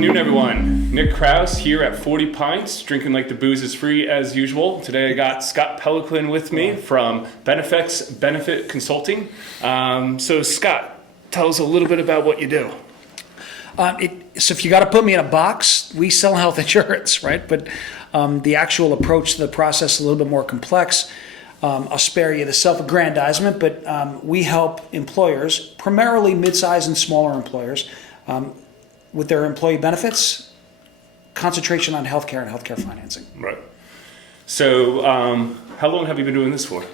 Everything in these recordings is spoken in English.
afternoon, everyone. Nick Kraus here at 40 Pints, drinking like the booze is free as usual. Today I got Scott Peloquin with me from Benefit Consulting. So Scott, tell us a little bit about what you do. So if you got to put me in a box, we sell health insurance, right? But the actual approach to the process is a little bit more complex. I'll spare you the self-aggrandizement, but we help employers, primarily mid-sized and smaller employers, with their employee benefits, concentration on healthcare and healthcare financing. Right. So how long have you been doing this for?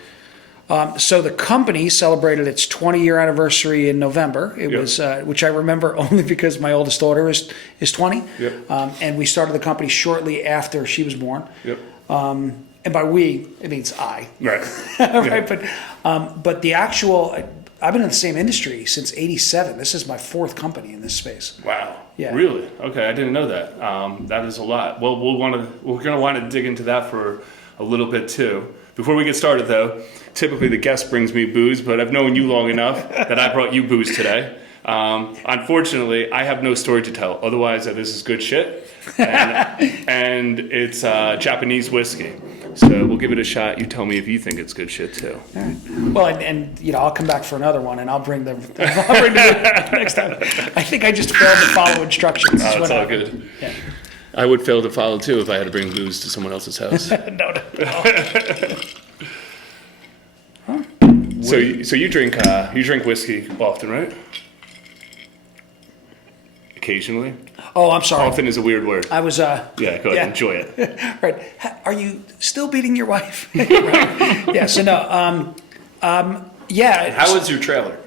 So the company celebrated its 20-year anniversary in November. It was, which I remember only because my oldest daughter is 20. Yep. And we started the company shortly after she was born. Yep. And by we, it means I. Right. Right. But the actual, I've been in the same industry since '87. This is my fourth company in this space. Wow. Yeah. Really? Okay, I didn't know that. That is a lot. Well, we're gonna want to dig into that for a little bit too. Before we get started, though, typically the guest brings me booze, but I've known you long enough that I brought you booze today. Unfortunately, I have no story to tell. Otherwise, this is good shit, and it's Japanese whiskey. So we'll give it a shot. You tell me if you think it's good shit too. All right. Well, and you know, I'll come back for another one, and I'll bring the next time. I think I just failed to follow instructions. Oh, it's all good. Yeah. I would fail to follow too if I had to bring booze to someone else's house. No. Huh? So you drink whiskey often, right? Occasionally. Oh, I'm sorry. Often is a weird word. I was. Yeah, go ahead. Enjoy it. Right. Are you still beating your wife? Right. Yeah. So no. Yeah. How was your trailer?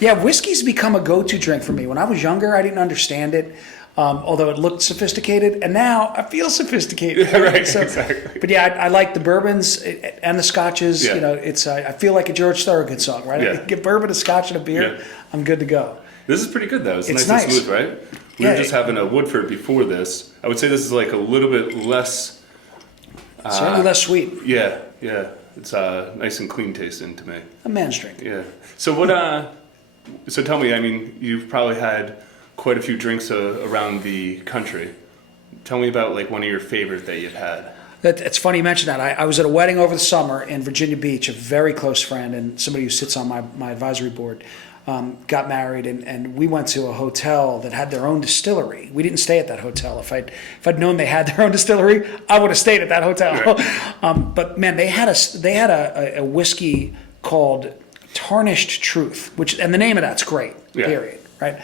Yeah, whiskey's become a go-to drink for me. When I was younger, I didn't understand it, although it looked sophisticated, and now I feel sophisticated. Yeah, right, so, exactly. But yeah, I like the bourbons and the scotches. Yeah. You know, it's I feel like a George Thorogood song, right? Yeah. I get bourbon, a scotch, and a beer. Yeah. I'm good to go. This is pretty good though. It's nice and smooth, right? We were just having a Woodford before this. I would say this is like a little bit less. Certainly less sweet. Yeah. It's nice and clean tasting to me. A man's drink. Yeah. So what? So tell me. I mean, you've probably had quite a few drinks around the country. Tell me about like one of your favorite that you've had. It's funny you mention that. I was at a wedding over the summer in Virginia Beach. A very close friend and somebody who sits on my advisory board got married, and we went to a hotel that had their own distillery. We didn't stay at that hotel. If I'd known they had their own distillery, I would have stayed at that hotel. Right. But man, they had a whiskey called Tarnished Truth, and the name of that's great. Yeah. Period. Right.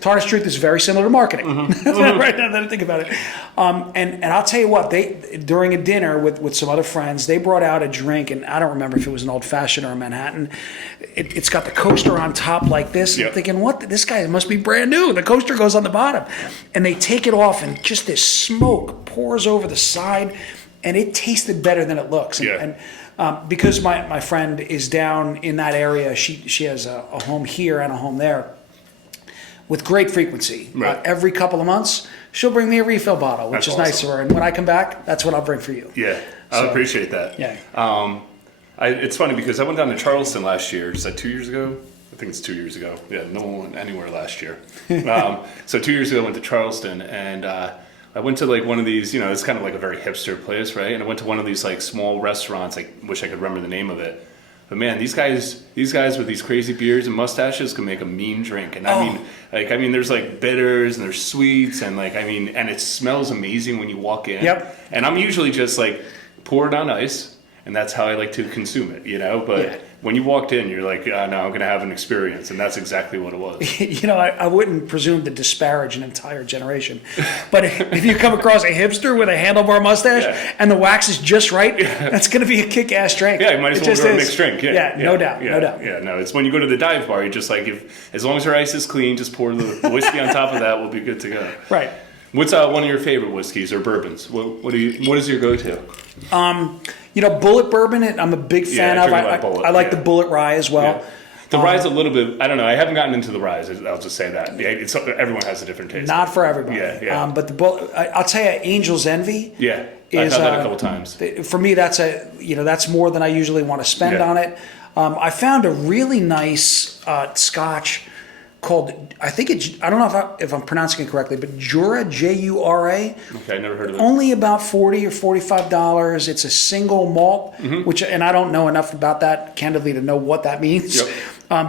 Tarnished Truth is very similar to marketing. Mm-hmm. Right now that I think about it. And I'll tell you what, during a dinner with some other friends, they brought out a drink, and I don't remember if it was an old fashioned or a Manhattan. It's got the coaster on top like this. Yep. I'm thinking, what? This guy must be brand new. The coaster goes on the bottom. And they take it off, and just this smoke pours over the side, and it tasted better than it looks. Yeah. And because my friend is down in that area, she has a home here and a home there. With great frequency. Right. Every couple of months, she'll bring me a refill bottle, which is awesome. Nice of her. And when I come back, that's what I'll bring for you. Yeah, I appreciate that. Yeah. It's funny because I went down to Charleston last year. Is that 2 years ago? I think it's 2 years ago. Yeah, no one went anywhere last year. So 2 years ago, I went to Charleston, and I went to like one of these, it's kind of like a very hipster place, right? And I went to one of these like small restaurants. I wish I could remember the name of it. But man, these guys with these crazy beards and mustaches can make a mean drink. And I mean, there's like bitters and there's sweets and and it smells amazing when you walk in. Yep. And I'm usually just like pour it on ice, and that's how I like to consume it, But when you walked in, you're like, no, I'm going to have an experience, and that's exactly what it was. I wouldn't presume to disparage an entire generation, but if you come across a hipster with a handlebar mustache and the wax is just right, that's going to be a kick-ass drink. Yeah, you might as well go a mixed drink. Yeah, no doubt. Yeah, no, it's when you go to the dive bar, you just like, as long as your ice is clean, just pour the whiskey on top of that, we'll be good to go. Right. What's one of your favorite whiskeys or bourbons? What is your go-to? Bullet bourbon, I'm a big fan of. I like the Bullet Rye as well. Yeah. The rye's a little bit, I don't know, I haven't gotten into the ryes, I'll just say that. Yeah, everyone has a different taste. Not for everybody. Yeah. But the Bullet, I'll tell you, Angel's Envy. Yeah, I've had that a couple times. For me, that's more than I usually want to spend on it. I found a really nice Scotch called, I think I don't know if I'm pronouncing it correctly, but Jura, Jura. Okay, I never heard of it. Only about $40 or $45. It's a single malt, and I don't know enough about that, candidly, to know what that means. Yep.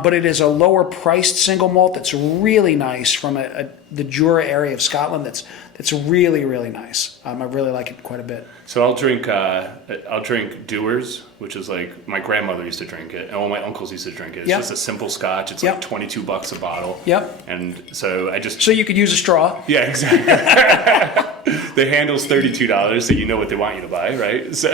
But it is a lower priced single malt that's really nice from the Jura area of Scotland. That's really, really nice. I really like it quite a bit. So I'll drink Dewar's, which is like my grandmother used to drink it, and all my uncles used to drink it. It's just a simple Scotch. It's like $22 a bottle. Yep. And so So you could use a straw. Yeah, exactly. The handle's $32, so you know what they want you to buy, right? So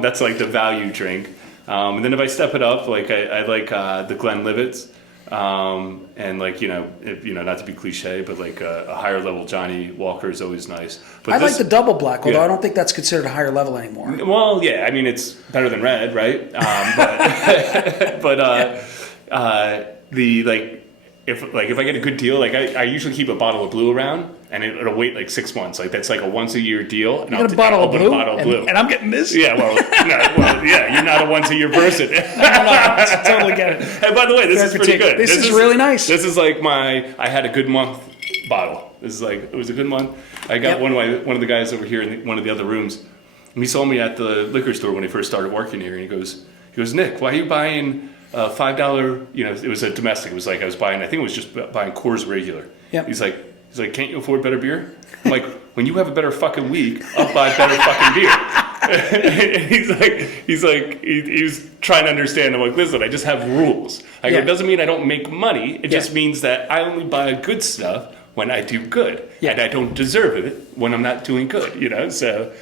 that's like the value drink. And then if I step it up, like I like the Glenlivets. And like, not to be cliche, but like a higher level Johnny Walker is always nice. But I like the double black, although I don't think that's considered a higher level anymore. Well, yeah, I mean, it's better than red, right? If I get a good deal, like I usually keep a bottle of blue around, and it'll wait like 6 months. Like that's like a once a year deal. And I'll open a bottle of blue, and I'm getting this. Yeah, you're not a once a year person. No, totally get it. And by the way, this is pretty good. This is really nice. This is like I had a good month bottle. This is like, it was a good month. I got one of the guys over here in one of the other rooms. And he saw me at the liquor store when he first started working here, and he goes, Nick, why are you buying $5? It was a domestic. It was like I think it was just buying Coors Regular. Yep. He's like, can't you afford better beer? I'm like, when you have a better fucking week, I'll buy better fucking beer. And he was trying to understand. I'm like, listen, I just have rules. I go, it doesn't mean I don't make money. It just means that I only buy good stuff when I do good, and I don't deserve it when I'm not doing good. So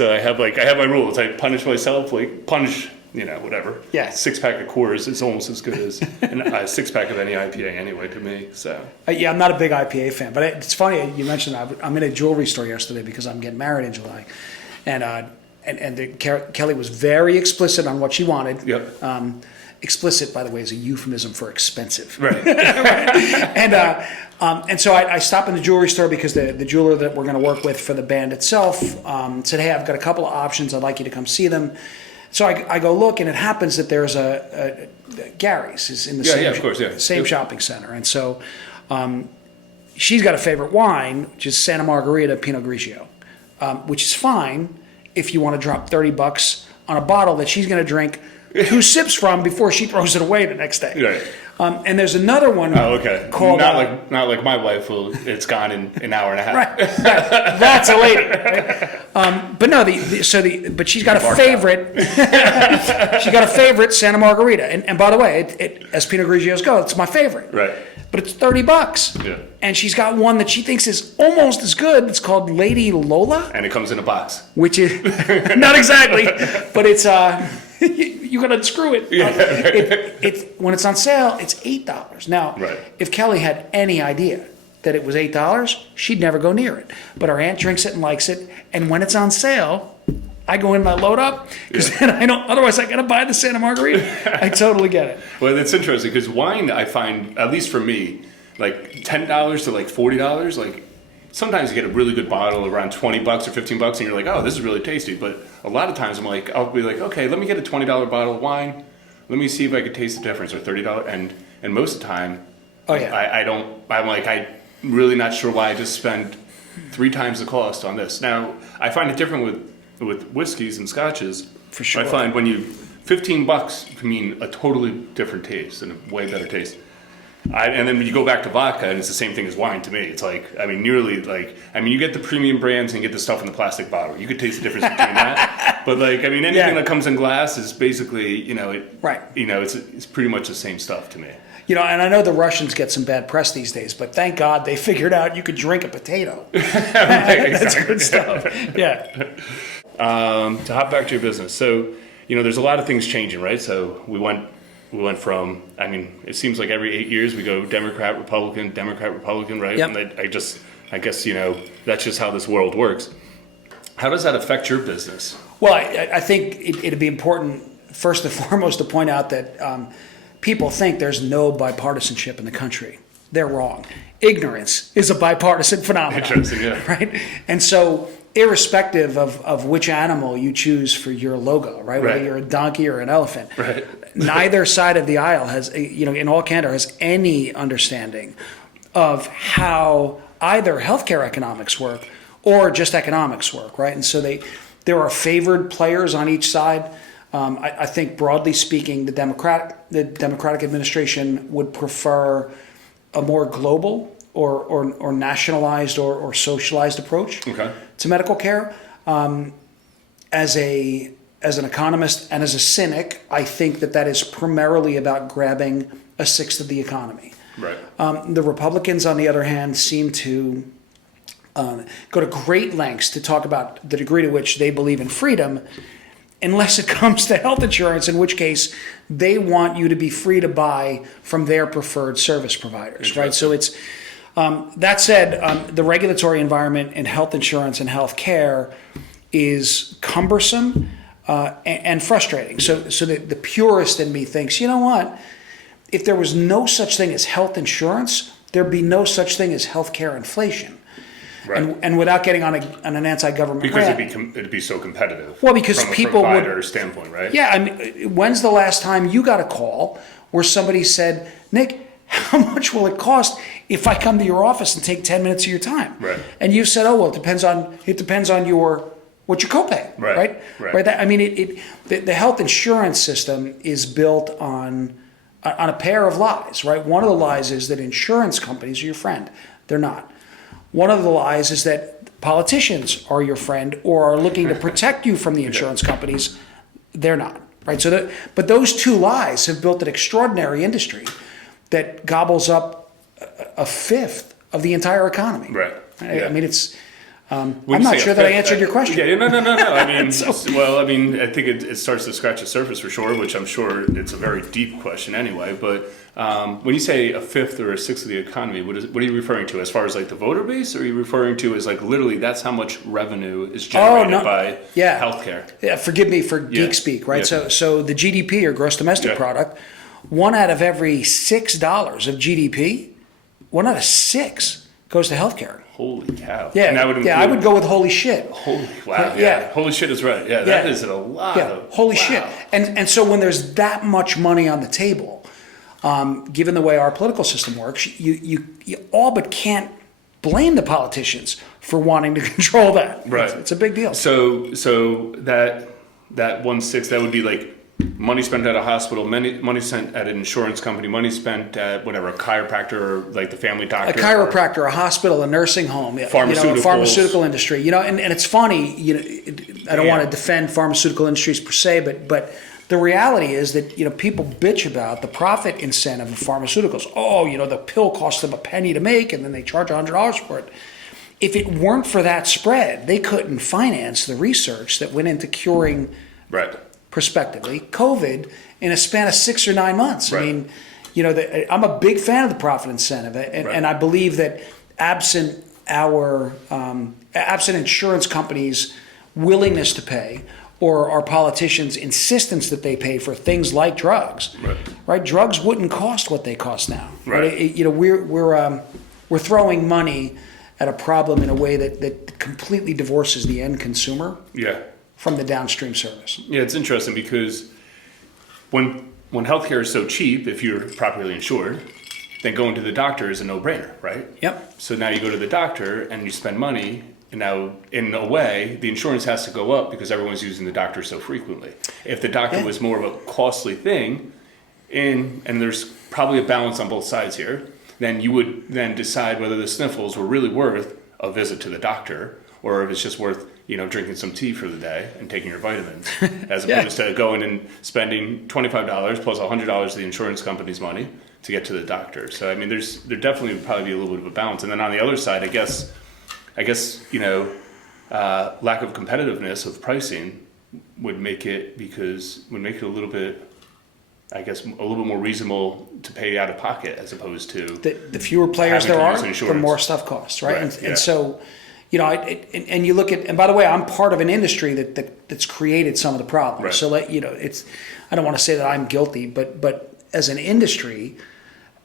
I have my rules. I punish myself, whatever. Yeah. 6-pack of Coors is almost as good as a 6-pack of any IPA anyway to me. So. I'm not a big IPA fan, but it's funny you mentioned that. I'm in a jewelry store yesterday because I'm getting married in July, and Kelly was very explicit on what she wanted. Yep. Explicit, by the way, is a euphemism for expensive. Right. And so I stopped in the jewelry store because the jeweler that we're going to work with for the band itself said, hey, I've got a couple of options. I'd like you to come see them. So I go look, and it happens that there's a Gary's is in the same shopping center. And so she's got a favorite wine, which is Santa Margherita Pinot Grigio, which is fine if you want to drop $30 on a bottle that she's going to drink 2 sips from before she throws it away the next day. Right. And there's anher one called... Not like my wife will, it's gone in an hour and a half. Right. That's a lady. Right? But no, but she's got a favorite. She's got a favorite Santa Margherita. And by the way, as Pinot Grigios go, it's my favorite. Right. But it's $30. Yeah. And she's got one that she thinks is almost as good. It's called Lady Lola. And it comes in a box. Which is, not exactly, but it's... you got to unscrew it. Yeah. When it's on sale, it's $8. Now, if Kelly had any idea that it was $8, she'd never go near it. But our aunt drinks it and likes it, and when it's on sale, I go in and I load up because then I don't. Otherwise, I got to buy the Santa Margherita. I totally get it. Well, that's interesting because wine, I find, at least for me, like $10 to like $40, like. Sometimes you get a really good bottle around $20 or $15 and you're like, oh, this is really tasty. But a lot of times I'll be like, okay, let me get a $20 bottle of wine. Let me see if I could taste the difference, or $30. And most of the time, I'm really not sure why I just spend 3 times the cost on this. Now, I find it different with whiskeys and scotches. For sure. I find when $15 can mean a totally different taste and a way better taste. And then when you go back to vodka, and it's the same thing as wine to me. It's like, you get the premium brands and you get the stuff in the plastic bottle. You could taste the difference between that. But anything that comes in glass is basically, it's pretty much the same stuff to me. And I know the Russians get some bad press these days, but thank God they figured out you could drink a potato. That's good stuff. Yeah. To hop back to your business. So, there's a lot of things changing, right? So we went from, it seems like every 8 years we go Democrat, Republican, right? Yep. And I guess, that's just how this world works. How does that affect your business? Well, I think it'd be important, first and foremost, to point out that people think there's no bipartisanship in the country. They're wrong. Ignorance is a bipartisan phenomenon. Interesting, yeah. Right? And so, irrespective of which animal you choose for your logo, right? Whether you're a donkey or an elephant. Right. neither side of the aisle has, in all candor, has any understanding of how either healthcare economics work or just economics work, right? And so there are favored players on each side. I think broadly speaking, the Democratic administration would prefer a more global or nationalized or socialized approach to medical care. As an economist and as a cynic, I think that is primarily about grabbing a sixth of the economy. Right. The Republicans, on the other hand, seem to go to great lengths to talk about the degree to which they believe in freedom, unless it comes to health insurance, in which case they want you to be free to buy from their preferred service providers, right? So it's that said, the regulatory environment in health insurance and health care is cumbersome and frustrating. So the purist in me thinks, you know what? If there was no such thing as health insurance, there'd be no such thing as healthcare inflation. Right. And without getting on an anti-government rant, it'd be so competitive. Well, because from people a provider standpoint, right? Yeah, I mean, when's the last time you got a call where somebody said, "Nick, how much will it cost if I come to your office and take 10 minutes of your time?" Right. And you said, "Oh, well, it depends on what's your copay." Right. I mean, the health insurance system is built on a pair of lies, right? One of the lies is that insurance companies are your friend. They're not. One of the lies is that politicians are your friend or are looking to protect you from the insurance companies. They're not, right? But those two lies have built an extraordinary industry that gobbles up a fifth of the entire economy. Right. I mean, it's. I'm not sure that I answered your question. Yeah, no. I mean, I think it starts to scratch the surface for sure, which I'm sure it's a very deep question anyway. But when you say a fifth or a sixth of the economy, what are you referring to as far as like the voter base? Or are you referring to as like literally that's how much revenue is generated by healthcare? Yeah, forgive me for geek speak, right? Yeah. So the GDP or gross domestic product, one out of every $6 of GDP, one out of six goes to healthcare. Holy cow. Yeah, and I would go with holy shit. Wow, yeah. Holy shit is right. Yeah, that is a lot of... Holy shit. And so when there's that much money on the table, given the way our political system works, you all but can't blame the politicians for wanting to control that. Right. It's a big deal. So that 1/6, that would be like money spent at a hospital, money spent at an insurance company, money spent at whatever, a chiropractor or like the family doctor. A chiropractor, a hospital, a nursing home, pharmaceutical industry. And it's funny, I don't want to defend pharmaceutical industries per se, but the reality is that, people bitch about the profit incentive of pharmaceuticals. Oh, the pill costs them a penny to make and then they charge $100 for it. If it weren't for that spread, they couldn't finance the research that went into curing prospectively COVID in a span of 6 or 9 months. Right. I mean, I'm a big fan of the profit incentive, and I believe that absent insurance companies' willingness to pay or our politicians' insistence that they pay for things like drugs, right? Drugs wouldn't cost what they cost now. Right. We're throwing money at a problem in a way that completely divorces the end consumer. Yeah. From the downstream service. Yeah, it's interesting because when healthcare is so cheap, if you're properly insured, then going to the doctor is a no-brainer, right? Yep. So now you go to the doctor and you spend money, and now in a way, the insurance has to go up because everyone's using the doctor so frequently. If the doctor was more of a costly thing, and there's probably a balance on both sides here, then you would then decide whether the sniffles were really worth a visit to the doctor or if it's just worth drinking some tea for the day and taking your vitamins, as opposed to going and spending $25 plus $100 of the insurance company's money to get to the doctor. So I mean, there definitely would probably be a little bit of a balance. And then on the other side, I guess lack of competitiveness of pricing would make it a little bit, a little bit more reasonable to pay out of pocket as opposed to the fewer players there are, the more stuff costs, right? And so. And you look at, and by the way, I'm part of an industry that's created some of the problems. Right. So I don't want to say that I'm guilty, but as an industry,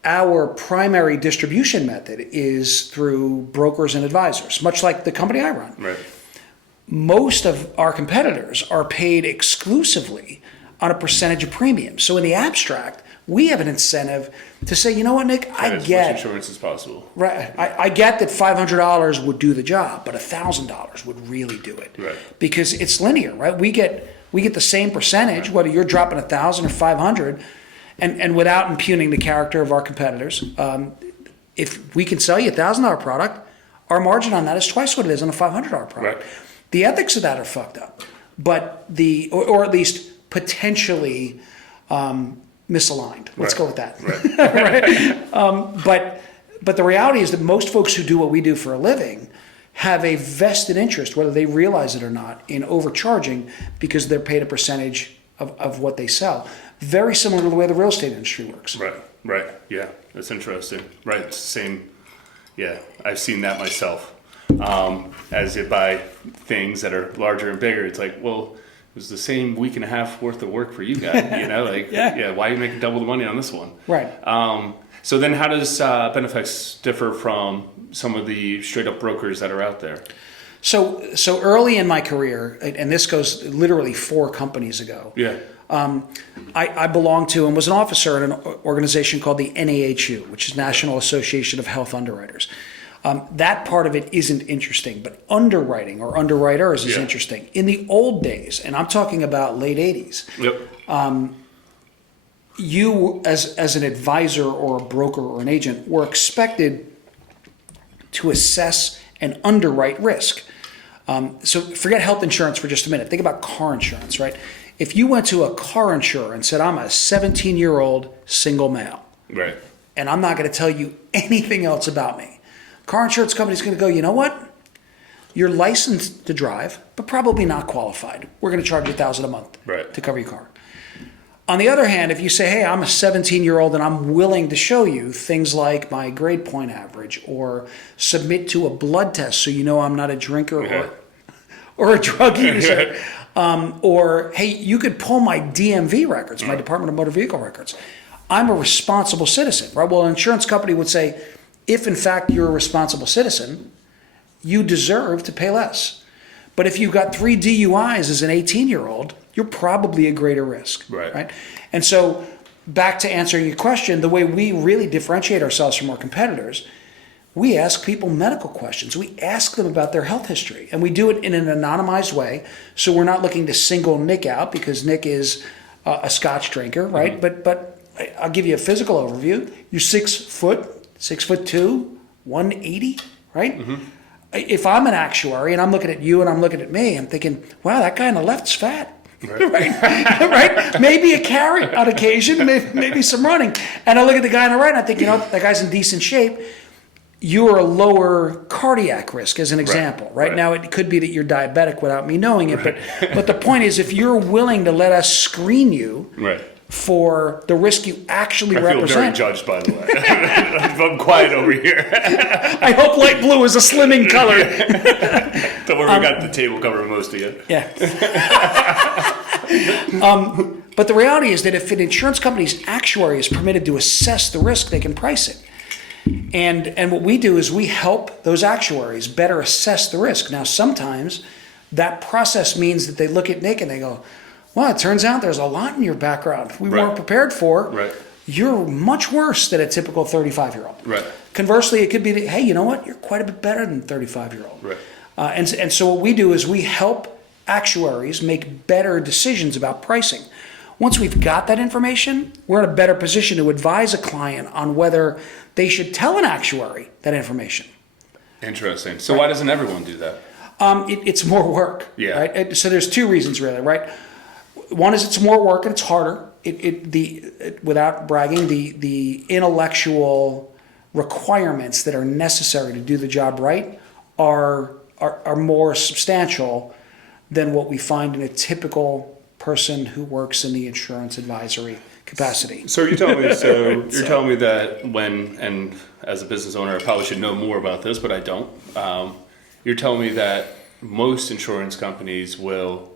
our primary distribution method is through brokers and advisors, much like the company I run. Right. Most of our competitors are paid exclusively on a percentage of premium. So in the abstract, we have an incentive to say, you know what, Nick, I as get much insurance as possible. right. I get that $500 would do the job, but $1,000 would really do it, Right. because it's linear, right? We get the same percentage, whether you're dropping 1,000 or 500, and without impugning the character of our competitors. If we can sell you a $1,000 product, our margin on that is twice what it is on a $500 product. Right. The ethics of that are fucked up, but or at least potentially misaligned. Let's go with that. Right. But the reality is that most folks who do what we do for a living have a vested interest, whether they realize it or not, in overcharging because they're paid a percentage of what they sell. Very similar to the way the real estate industry works. Right. Yeah, that's interesting. Right, it's the same. Yeah, I've seen that myself. As you buy things that are larger and bigger, it's like, well, it was the same week and a half worth of work for you guys. Yeah, why are you making double the money on this one? Right. So then how does Benefex differ from some of the straight up brokers that are out there? So early in my career, and this goes literally 4 companies ago. Yeah. I belonged to and was an officer in an organization called the NAHU, which is National Association of Health Underwriters. That part of it isn't interesting, but underwriting or underwriters is interesting. In the old days, and I'm talking about late 80s, Yep. you as an advisor or a broker or an agent were expected to assess and underwrite risk. So forget health insurance for just a minute. Think about car insurance, right? If you went to a car insurer and said, I'm a 17-year-old single male, Right. and I'm not going to tell you anything else about me, car insurance company's going to go, you know what? You're licensed to drive, but probably not qualified. We're going to charge you $1,000 a month to cover your car. On the other hand, if you say, hey, I'm a 17-year-old and I'm willing to show you things like my grade point average or submit to a blood test so you know I'm not a drinker or a drug user, or, hey, you could pull my DMV records, my Department of Motor Vehicle records. I'm a responsible citizen, right? Well, an insurance company would say, if in fact you're a responsible citizen, you deserve to pay less. But if you've got 3 DUIs as an 18-year-old, you're probably a greater risk, right? And so back to answering your question, the way we really differentiate ourselves from our competitors, we ask people medical questions. We ask them about their health history, and we do it in an anonymized way. So we're not looking to single Nick out because Nick is a Scotch drinker, right? Mm-hmm. But I'll give you a physical overview. You're 6'2", 180, right? Mm-hmm. If I'm an actuary and I'm looking at you and I'm looking at me, I'm thinking, wow, that guy on the left's fat. Right. Right? Maybe a carrot on occasion, maybe some running. And I look at the guy on the right and I think, you know, that guy's in decent shape. You're a lower cardiac risk, as an example. Right? Now, it could be that you're diabetic without me knowing it. But the point is, if you're willing to let us screen you for the risk you actually represent. I feel very judged, by the way. I'm quiet over here. I hope light blue is a slimming color. Don't worry, we got the table covering most of you. Yeah. But the reality is that if an insurance company's actuary is permitted to assess the risk, they can price it. And what we do is we help those actuaries better assess the risk. Now, sometimes that process means that they look at Nick and they go, well, it turns out there's a lot in your background we weren't prepared for. You're much worse than a typical 35-year-old. Conversely, it could be that, hey, you know what? You're quite a bit better than a 35-year-old. And so what we do is we help actuaries make better decisions about pricing. Once we've got that information, we're in a better position to advise a client on whether they should tell an actuary that information. Interesting. So why doesn't everyone do that? It's more work. Right? So there's 2 reasons really, right? One is it's more work and it's harder. Without bragging, the intellectual requirements that are necessary to do the job right are more substantial than what we find in a typical person who works in the insurance advisory capacity. So you're telling me telling me that and as a business owner, I probably should know more about this, but I don't. You're telling me that most insurance companies will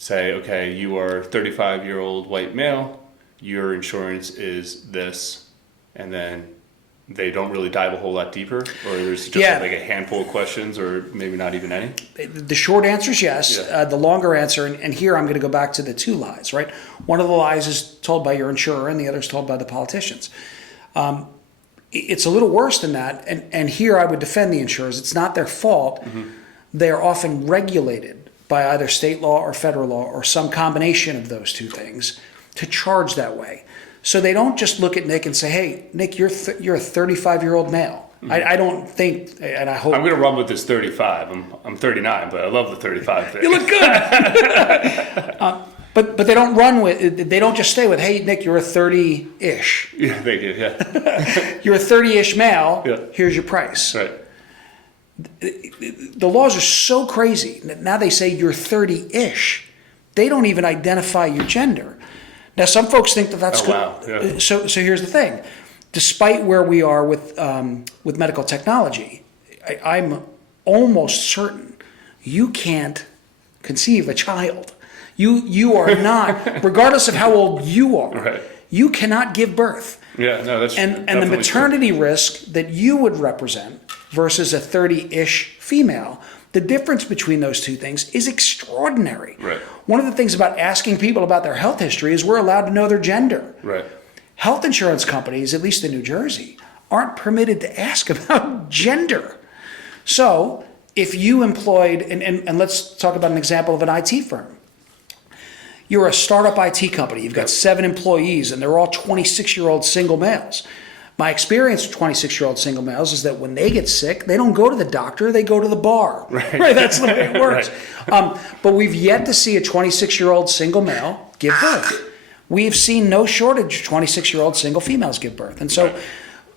say, okay, you are a 35-year-old white male, your insurance is this, and then they don't really dive a whole lot deeper, or there's just like a handful of questions, or maybe not even any? The short answer is yes. The longer answer, and here I'm going to go back to the two lies, right? One of the lies is told by your insurer, and the other is told by the politicians. It's a little worse than that, and here I would defend the insurers. It's not their fault. They are often regulated by either state law or federal law or some combination of those two things to charge that way. So they don't just look at Nick and say, "Hey, Nick, you're a 35-year-old male." I don't think, and I hope I'm going to run with this 35. I'm 39, but I love the 35 thing. You look good. But they don't run with. They don't just stay with, "Hey, Nick, you're a 30-ish." Yeah, they do. Yeah. You're a 30-ish male. Yeah. Here's your price. Right. The laws are so crazy. Now they say you're 30-ish. They don't even identify your gender. Now, some folks think that that's good. Wow. Yeah. So here's the thing. Despite where we are with medical technology, I'm almost certain you can't conceive a child. You are not, regardless of how old you are, Right. you cannot give birth. Yeah, no, that's And the definitely maternity risk that you would represent versus a 30-ish female, the difference between those two things is extraordinary. Right. One of the things about asking people about their health history is we're allowed to know their gender. Right. Health insurance companies, at least in New Jersey, aren't permitted to ask about gender. So if you employed, and let's talk about an example of an IT firm. You're a startup IT company. You've got 7 employees, and they're all 26-year-old single males. My experience with 26-year-old single males is that when they get sick, they don't go to the doctor, they go to the bar. Right? That's the way it works. Right. But we've yet to see a 26-year-old single male give birth. We've seen no shortage of 26-year-old single females give birth. And so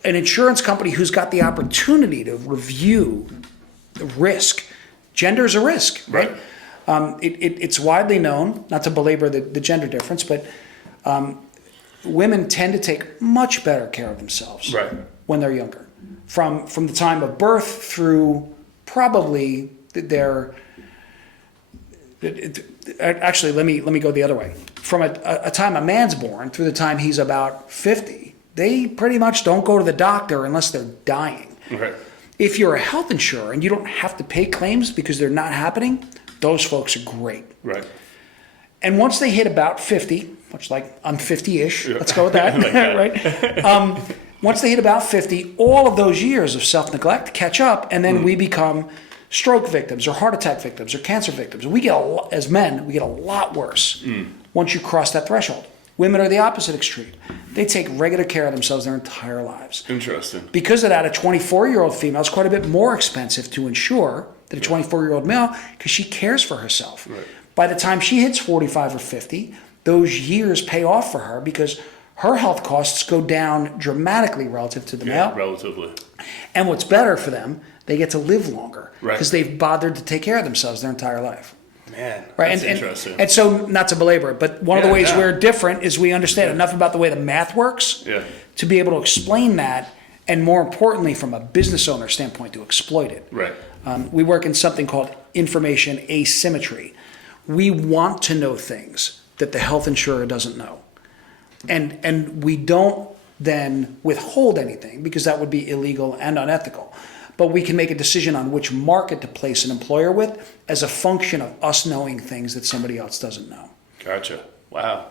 an insurance company who's got the opportunity to review the risk, gender is a risk, right? It's widely known, not to belabor the gender difference, but women tend to take much better care of themselves when they're younger. From the time of birth through probably their... Actually, let me go the other way. From a time a man's born through the time he's about 50, they pretty much don't go to the doctor unless they're dying. Right. If you're a health insurer and you don't have to pay claims because they're not happening, those folks are great. Right. And once they hit about 50, much like I'm 50-ish, let's go with that, like that. Right? Once they hit about 50, all of those years of self-neglect catch up, and then we become stroke victims or heart attack victims or cancer victims. We get as men, we get a lot worse once you cross that threshold. Women are the opposite extreme. They take regular care of themselves their entire lives. Interesting. Because of that, a 24-year-old female is quite a bit more expensive to insure than a 24-year-old male because she cares for herself. Right. By the time she hits 45 or 50, those years pay off for her because her health costs go down dramatically relative to the male. Relatively. And what's better for them, they get to live longer because Right. they've bothered to take care of themselves their entire life. Man, Right. that's and, interesting. And so, not to belabor it, but one of the ways we're different is we understand enough about the way the math works to be able to explain that, and more importantly, from a business owner standpoint, to exploit it. Right. We work in something called information asymmetry. We want to know things that the health insurer doesn't know. And we don't then withhold anything because that would be illegal and unethical. But we can make a decision on which market to place an employer with as a function of us knowing things that somebody else doesn't know. Gotcha. Wow.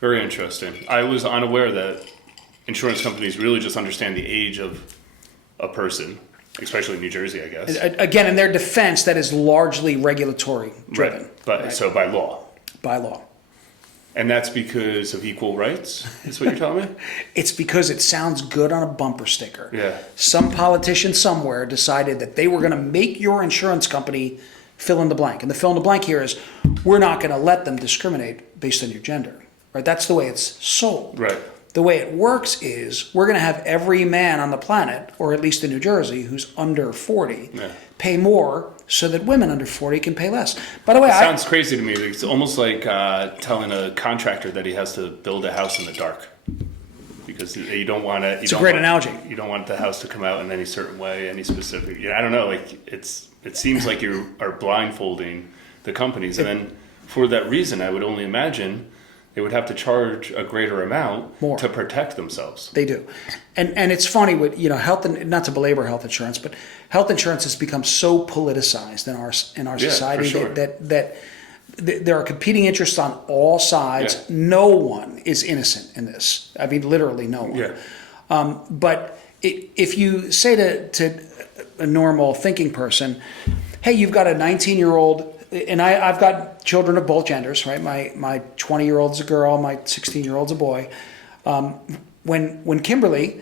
Very interesting. I was unaware that insurance companies really just understand the age of a person, especially in New Jersey, I guess. Again, in their defense, that is largely regulatory driven. Right. But so by law. By law. And that's because of equal rights, is what you're telling me? It's because it sounds good on a bumper sticker. Yeah. Some politician somewhere decided that they were going to make your insurance company fill in the blank. And the fill in the blank here is, we're not going to let them discriminate based on your gender. Right? That's the way it's sold. Right. The way it works is, we're going to have every man on the planet, or at least in New Jersey, who's under 40, pay more so that women under 40 can pay less. By the way, it sounds crazy to me. It's almost like telling a contractor that he has to build a house in the dark because you don't want to. It's a great analogy. You don't want the house to come out in any certain way, any specific. I don't know. Like it seems like you are blindfolding the companies, and then for that reason, I would only imagine they would have to charge a greater amount More. to protect themselves. They do. And it's funny with, health, and not to belabor health insurance, but health insurance has become so politicized in our society for sure. that there are competing interests on all sides. Yeah. No one is innocent in this. I mean, literally no one. Yeah. But if you say to a normal thinking person, hey, you've got a 19-year-old, and I've got children of both genders, right? My 20-year-old's a girl, my 16-year-old's a boy. When Kimberly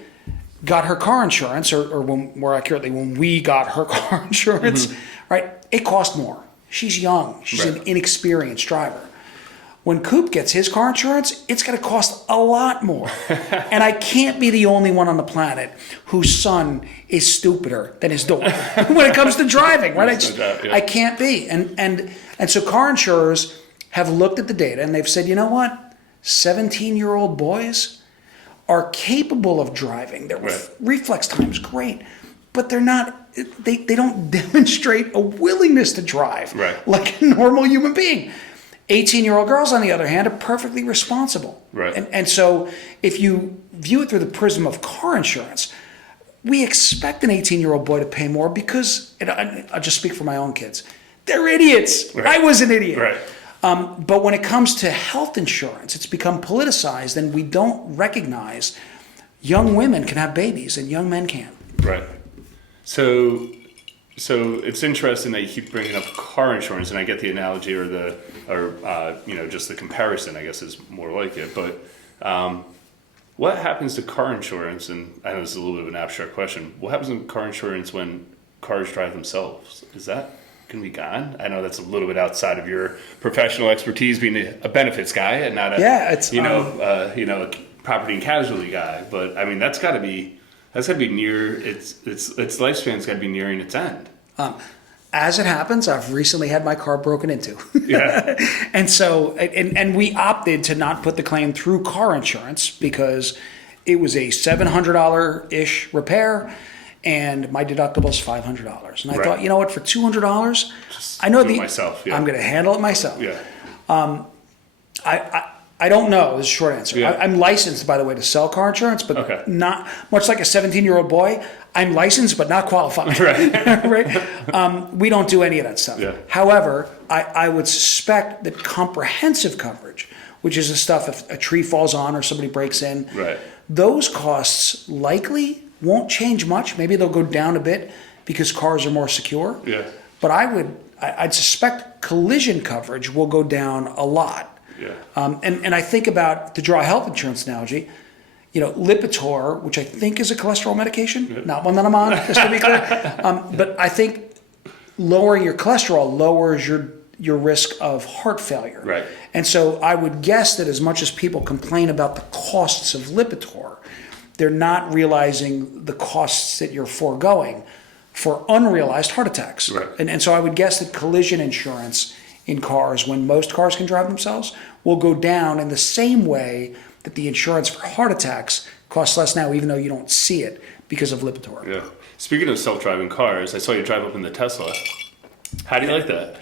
got her car insurance, or more accurately, when we got her car insurance, right, it cost more. She's young. She's an inexperienced driver. When Coop gets his car insurance, it's going to cost a lot more. And I can't be the only one on the planet whose son is stupider than his daughter when it comes to driving, right? I can't be. And so car insurers have looked at the data and they've said, you know what? 17-year-old boys are capable of driving. Their reflex time is great, but they're not. They don't demonstrate a willingness to drive like a normal human being. 18-year-old girls, on the other hand, are perfectly responsible. Right. And so if you view it through the prism of car insurance, we expect an 18-year-old boy to pay more because, and I'll just speak for my own kids, they're idiots. Right. I was an idiot. Right. But when it comes to health insurance, it's become politicized, and we don't recognize young women can have babies and young men can't. Right. So it's interesting that you keep bringing up car insurance, and I get the analogy or just the comparison, I guess is more like it. But what happens to car insurance? And I know this is a little bit of an abstract question. What happens to car insurance when cars drive themselves? Is that going to be gone? I know that's a little bit outside of your professional expertise, being a benefits guy and not a property and casualty guy. But I mean, that's got to be near its lifespan's got to be nearing its end. As it happens, I've recently had my car broken into. Yeah. And so, and we opted to not put the claim through car insurance because it was a $700-ish repair and my deductible is $500. And I thought, you know what, for $200, I know myself. Yeah. I'm going to handle it myself. Yeah. I don't know is the short answer. Yeah. I'm licensed, by the way, to sell car insurance, but not much like a 17-year-old boy. I'm licensed, but not qualified. Right. We don't do any of that stuff. Yeah. However, I would suspect that comprehensive coverage, which is the stuff if a tree falls on or somebody breaks in, those costs likely won't change much. Maybe they'll go down a bit because cars are more secure. Yeah. But I'd suspect collision coverage will go down a lot. Yeah. And I think about, to draw a health insurance analogy, Lipitor, which I think is a cholesterol medication, not one that I'm on, just to be clear. But I think lowering your cholesterol lowers your risk of heart failure. Right. And so I would guess that as much as people complain about the costs of Lipitor, they're not realizing the costs that you're foregoing for unrealized heart attacks. Right. And so I would guess that collision insurance in cars, when most cars can drive themselves, will go down in the same way that the insurance for heart attacks costs less now, even though you don't see it because of Lipitor. Yeah. Speaking of self-driving cars, I saw you drive up in the Tesla. How do you like that?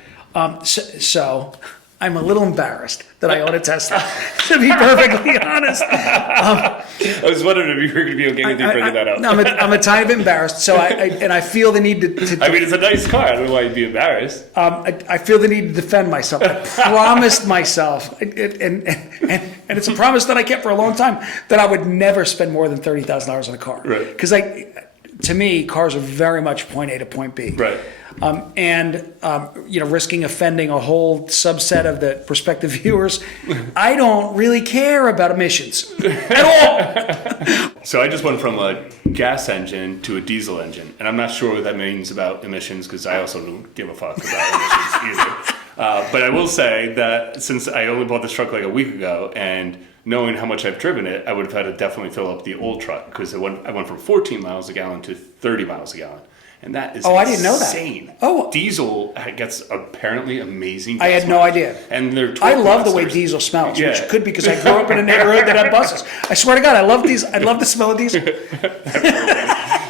So I'm a little embarrassed that I own a Tesla, to be perfectly honest. I was wondering if you were going to be okay with me bringing that up. I'm a tiny bit embarrassed. So I feel the need to I mean, it's a nice car. I don't know why you'd be embarrassed. I feel the need to defend myself. I promised myself, and it's a promise that I kept for a long time, that I would never spend more than $30,000 on a car. Right. Because to me, cars are very much point A to point B. Right. Risking offending a whole subset of the prospective viewers, I don't really care about emissions at all. So I just went from a gas engine to a diesel engine, and I'm not sure what that means about emissions because I also don't give a fuck about emissions either. But I will say that since I only bought this truck like a week ago, and knowing how much I've driven it, I would have had to definitely fill up the old truck because I went from 14 miles a gallon to 30 miles a gallon. And that is I didn't know that. Insane. Oh, diesel gets apparently amazing. I had no idea. And they're I love the way diesel smells, which could be because I grew up in a neighborhood that had buses. I swear to God, I love these. I love the smell of diesel.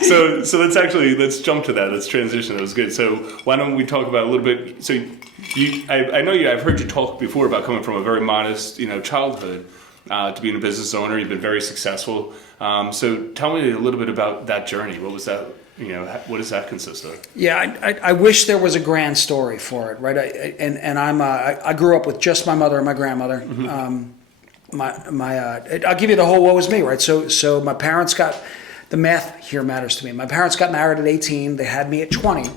let's jump to that. Let's transition. That was good. So why don't we talk about a little bit? So I know I've heard you talk before about coming from a very modest, childhood to being a business owner. You've been very successful. So tell me a little bit about that journey. What was that? What does that consist of? Yeah, I wish there was a grand story for it, right? I grew up with just my mother and my grandmother. I'll give you the whole woe is me, right? So my parents got, the math here matters to me. My parents got married at 18. They had me at 20.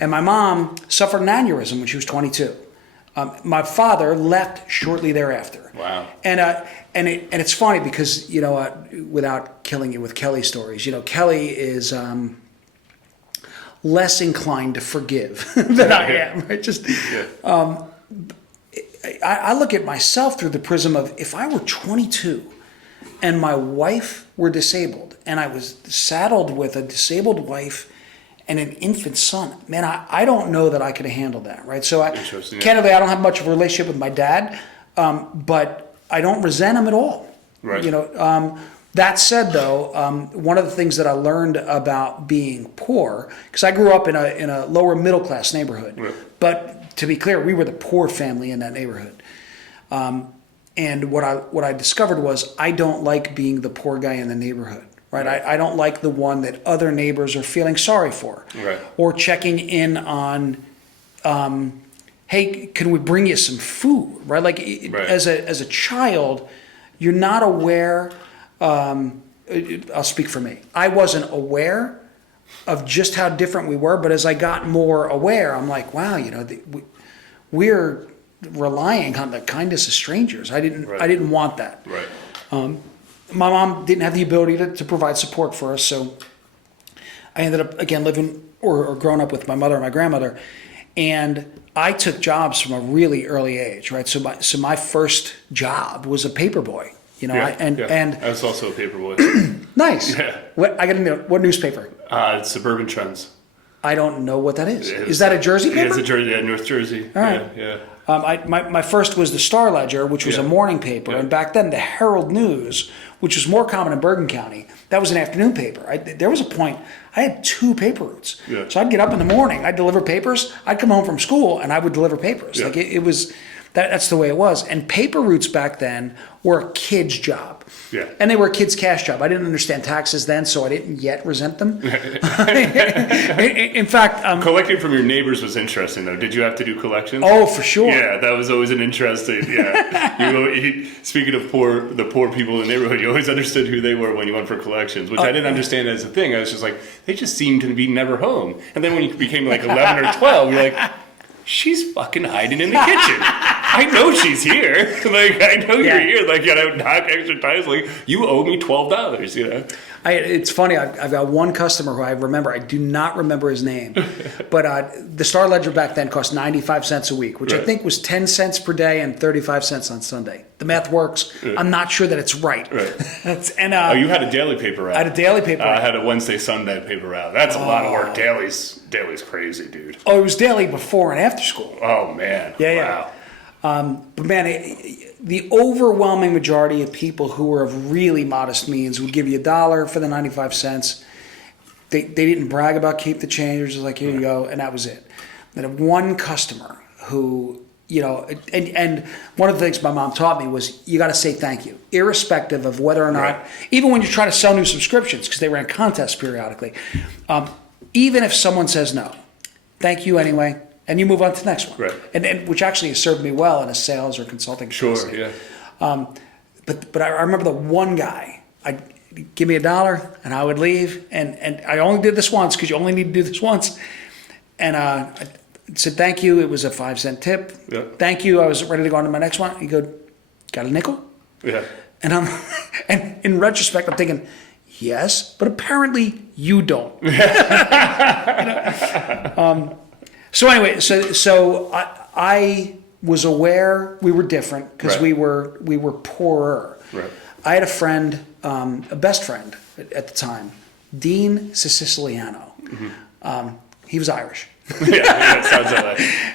And my mom suffered an aneurysm when she was 22. My father left shortly thereafter. Wow. And it's funny because, without killing you with Kelly stories, Kelly is less inclined to forgive than I am, right? I look at myself through the prism of, if I were 22 and my wife were disabled and I was saddled with a disabled wife and an infant son, man, I don't know that I could have handled that, right? So candidly, I don't have much of a relationship with my dad, but I don't resent him at all. Right. That said, though, one of the things that I learned about being poor, because I grew up in a lower middle class neighborhood, right. But to be clear, we were the poor family in that neighborhood. And what I discovered was I don't like being the poor guy in the neighborhood. Right? I don't like the one that other neighbors are feeling sorry for, right. Or checking in on, hey, can we bring you some food? Right? Like right. As a child, you're not aware. I'll speak for me. I wasn't aware of just how different we were, but as I got more aware, I'm like, wow, we're relying on the kindness of strangers. I didn't want that. Right. My mom didn't have the ability to provide support for us, so I ended up, again, living or growing up with my mother and my grandmother, and I took jobs from a really early age, right? So my first job was a paper boy, and I was also a paper boy. Nice. Yeah. I got to know, what newspaper? Suburban Trends. I don't know what that is. Is that a Jersey paper? Yeah, it's a Jersey, North Jersey. All right. Yeah. My first was the Star Ledger, which was a morning paper, and back then the Herald News, which was more common in Bergen County, that was an afternoon paper. There was a point I had 2 paper routes, so I'd get up in the morning, I'd deliver papers, I'd come home from school, and I would deliver papers. Yeah. Like it was that's the way it was. And paper routes back then were a kid's job. Yeah. And they were a kid's cash job. I didn't understand taxes then, so I didn't yet resent them. In fact, collecting from your neighbors was interesting, though. Did you have to do collections? Oh, for sure. Yeah, that was always an interesting. Yeah. Speaking of the poor people in the neighborhood, you always understood who they were when you went for collections, which I didn't understand as a thing. I was just like, they just seemed to be never home. And then when you became like 11 or 12, you're like, she's fucking hiding in the kitchen. I know she's here. Like, I know you're here. Like, knock extra times. Like, you owe me $12. It's funny. I've got one customer who I remember. I do not remember his name, but the Star Ledger back then cost 95 cents a week, which I think was 10 cents per day and 35 cents on Sunday. The math works. I'm not sure that it's right. And you had a daily paper route. I had a daily paper route. I had a Wednesday, Sunday paper route. That's a lot of work. Daily's crazy, dude. Oh, it was daily before and after school. Oh, man. Yeah. But man, the overwhelming majority of people who were of really modest means would give you $1 for the 95 cents. They didn't brag about keep the change. It was just like, here you go, and that was it. Then I had one customer who, and one of the things my mom taught me was you got to say thank you, irrespective of whether or not, even when you're trying to sell new subscriptions, because they ran contests periodically, even if someone says no, thank you anyway. And you move on to the next one, right? And which actually has served me well in a sales or consulting capacity. Sure, yeah. But I remember the one guy. I'd give me $1 and I would leave, and I only did this once because you only need to do this once. And I said thank you. It was a 5-cent tip. Yeah. Thank you. I was ready to go on to my next one. He go, got a nickel? Yeah. And in retrospect, I'm thinking, yes, but apparently you don't. So anyway, so I was aware we were different because we were poorer. Right. I had a friend, a best friend at the time, Dean Siciliano. Mm-hmm. He was Irish. Yeah, sounds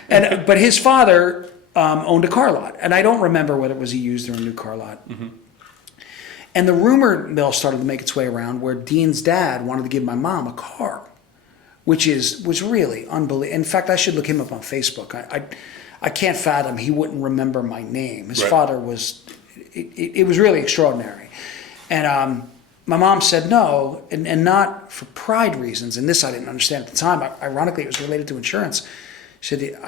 like. But his father owned a car lot, and I don't remember whether it was a used or a new car lot. Mm-hmm. And the rumor mill started to make its way around where Dean's dad wanted to give my mom a car, which was really unbelievable. In fact, I should look him up on Facebook. I can't fathom he wouldn't remember my name. His father was, it was really extraordinary. And my mom said no, and not for pride reasons. And this I didn't understand at the time. Ironically, it was related to insurance. She said,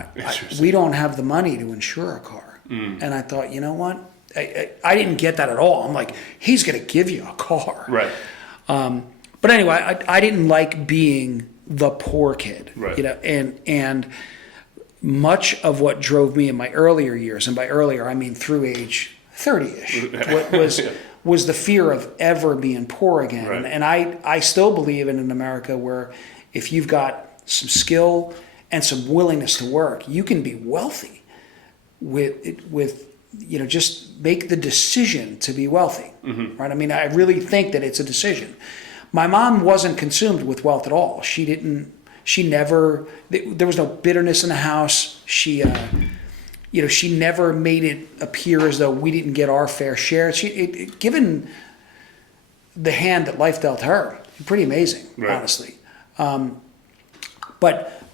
we don't have the money to insure a car. And I thought, you know what? I didn't get that at all. I'm like, he's going to give you a car. Right. But anyway, I didn't like being the poor kid. Right. You know, and much of what drove me in my earlier years, and by earlier I mean through age 30-ish, was the fear of ever being poor again. Right. And I still believe in an America where if you've got some skill and some willingness to work, you can be wealthy with you know, just make the decision to be wealthy, right? I mean, I really think that it's a decision. My mom wasn't consumed with wealth at all. She never, there was no bitterness in the house. She never made it appear as though we didn't get our fair share. Given the hand that life dealt her, pretty amazing, honestly.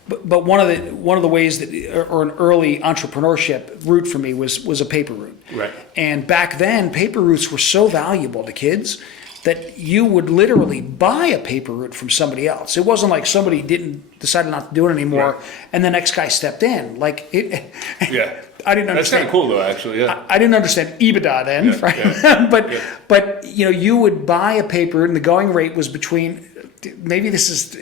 But one of the ways that, or an early entrepreneurship route for me was a paper route. Right. And back then, paper routes were so valuable to kids that you would literally buy a paper route from somebody else. It wasn't like somebody decided not to do it anymore, and the next guy stepped in. Like it. Yeah. I didn't understand. That's kind of cool, though. Actually, yeah. I didn't understand EBITDA then, right? Yeah. But you know, you would buy a paper route, and the going rate was between. Maybe this is,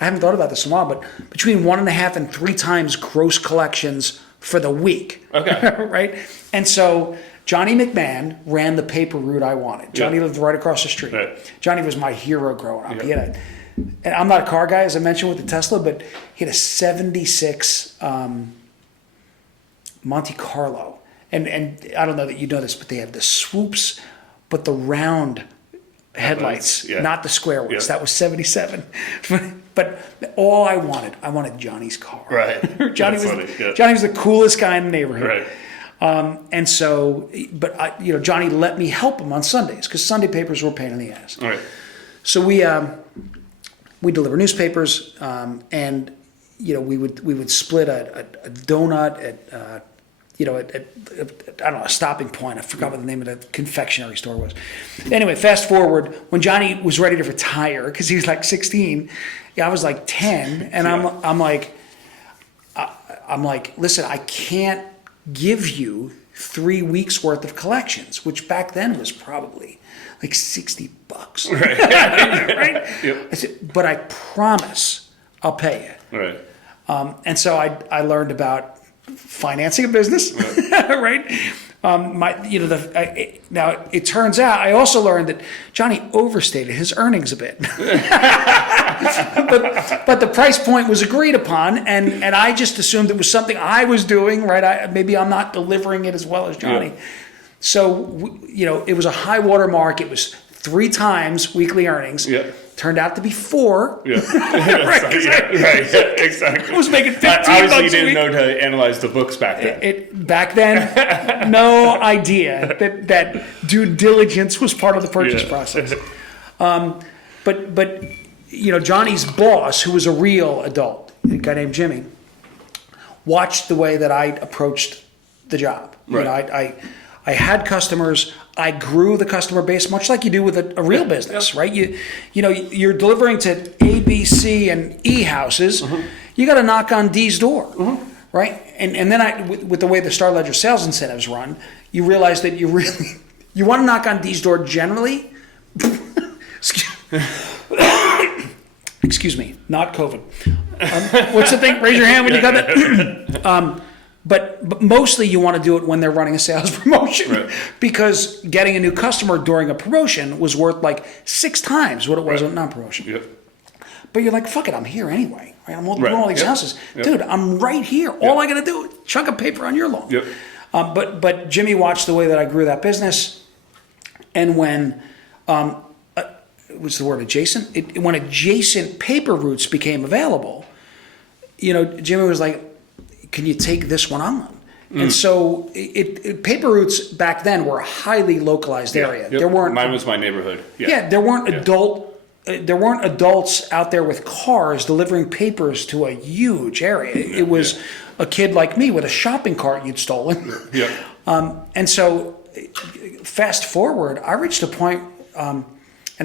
I haven't thought about this in a while, but between 1.5 and 3 times gross collections for the week. Okay. Right? And so Johnny McMahon ran the paper route I wanted. Johnny lived right across the street. Right. Johnny was my hero growing up. Yeah. And I'm not a car guy, as I mentioned with the Tesla, but he had a 76 Monte Carlo. And I don't know that you know this, but they have the swoops, but the round headlights, not the square ones. Yeah. That was 77. But all I wanted Johnny's car. Right. Johnny was the coolest guy in the neighborhood. Right. And so, but Johnny let me help him on Sundays because Sunday papers were a pain in the ass. Right. So we deliver newspapers, and we would split a donut at I don't know, a stopping point. I forgot what the name of the confectionery store was. Anyway, fast forward, when Johnny was ready to retire, because he was like 16, I was like 10, and I'm like, listen, I can't give you 3 weeks worth of collections, which back then was probably like $60. Right. Right? Yep. I said, but I promise I'll pay you. Right. And so I learned about financing a business, right? Now it turns out I also learned that Johnny overstated his earnings a bit, but the price point was agreed upon, and I just assumed it was something I was doing right. Maybe I'm not delivering it as well as Johnny. Yeah. So it was a high water mark. It was 3 times weekly earnings. Yeah. Turned out to be 4. Yeah. Right, exactly. I was making $15 obviously you didn't a week. know to analyze the books back then. Back then, no idea that due diligence was part of the purchase process. But Johnny's boss, who was a real adult, a guy named Jimmy, watched the way that I approached the job. Right. I had customers. I grew the customer base, much like you do with a real business, right? You're delivering to A, B, C, and E houses. Mm-hmm. You got to knock on D's door, right? And then with the way the Star Ledger sales incentives run, you realize that you want to knock on D's door generally. Excuse me, not COVID. What's the thing? Raise your hand when you got that. But mostly you want to do it when they're running a sales promotion, right? Because getting a new customer during a promotion was worth like 6 times what it was on non-promotion. Yep. But you're like, fuck it, I'm here anyway. Right? I'm doing all these houses. Yep. Dude, I'm right here. All I got to do is chunk of paper on your loan. Yep. But Jimmy watched the way that I grew that business. And when, what's the word, adjacent? When adjacent paper routes became available, Jimmy was like, can you take this one on? And so paper routes back then were a highly localized area. Yep. There weren't. Mine was my neighborhood. There weren't adults out there with cars delivering papers to a huge area. It was a kid like me with a shopping cart you'd stolen. Yeah. And so, fast forward, I reached a point, and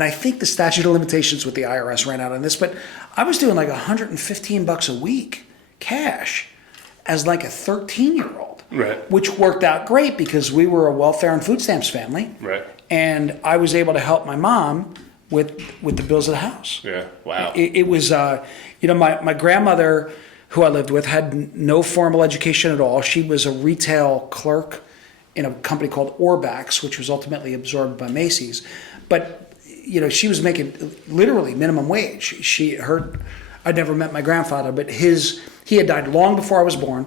I think the statute of limitations with the IRS ran out on this, but I was doing like $115 a week cash as like a 13-year-old, Right. which worked out great because we were a welfare and food stamps family, Right. and I was able to help my mom with the bills of the house. Yeah. Wow. It was, my grandmother, who I lived with, had no formal education at all. She was a retail clerk in a company called Orbax, which was ultimately absorbed by Macy's. But, she was making literally minimum wage. I'd never met my grandfather, but he had died long before I was born.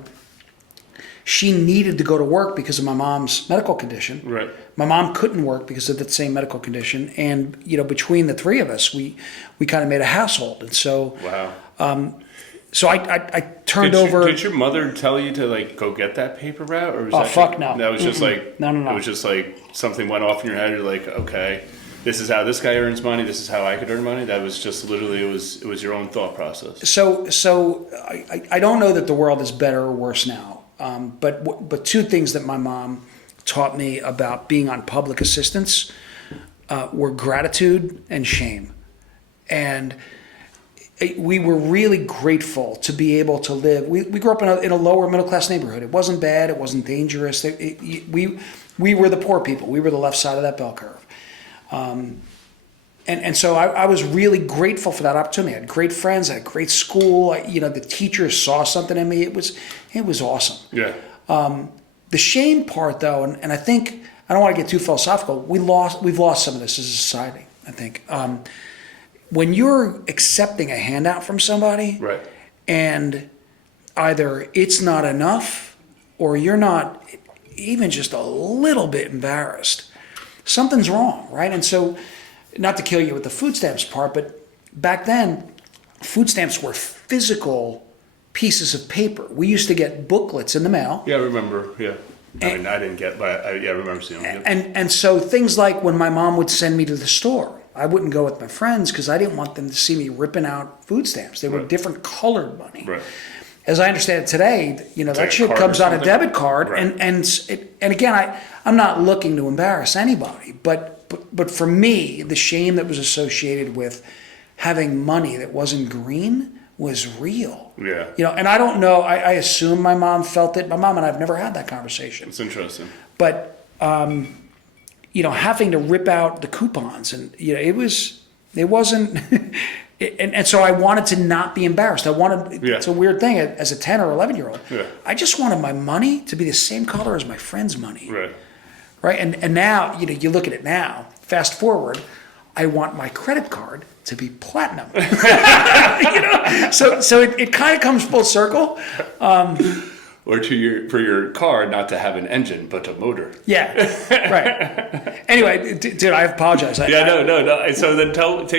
She needed to go to work because of my mom's medical condition. Right. My mom couldn't work because of that same medical condition. And, between the three of us, we kind of made a household. And so, Wow. so I turned over. Did your mother tell you to go get that paper route, or was fuck no. That was just like No. It was just like something went off in your head. You're like, okay, this is how this guy earns money. This is how I could earn money. That was just literally it was your own thought process. So I don't know that the world is better or worse now. But two things that my mom taught me about being on public assistance were gratitude and shame, and we were really grateful to be able to live. We grew up in a lower middle class neighborhood. It wasn't bad. It wasn't dangerous. We were the poor people. We were the left side of that bell curve. And so I was really grateful for that opportunity. I had great friends. I had great school. The teachers saw something in me. It was awesome. Yeah. The shame part, though, and I think I don't want to get too philosophical. We've lost some of this as a society. I think when you're accepting a handout from somebody, Right. and either it's not enough or you're not even just a little bit embarrassed, something's wrong, right? And so, not to kill you with the food stamps part, but back then, food stamps were physical pieces of paper. We used to get booklets in the mail. Yeah, I remember. Yeah. I didn't get, but I remember seeing them. And so things like when my mom would send me to the store, I wouldn't go with my friends because I didn't want them to see me ripping out food stamps. They were Right. different colored money. Right. As I understand it today, that like a shit card comes or on a something? debit card, Right. and again, I'm not looking to embarrass anybody, but for me, the shame that was associated with having money that wasn't green was real. Yeah. And I don't know. I assume my mom felt it. My mom and I have never had that conversation. It's interesting. But having to rip out the coupons, and it wasn't. And so I wanted to not be embarrassed. It's a weird thing as a 10 or 11-year-old. Yeah. I just wanted my money to be the same color as my friend's money. Right. Right. And now, you look at it now, fast forward, I want my credit card to be platinum. So it kind of comes full circle. Or for your car not to have an engine but a motor. Yeah. Right. Anyway, dude, I apologize. No. So then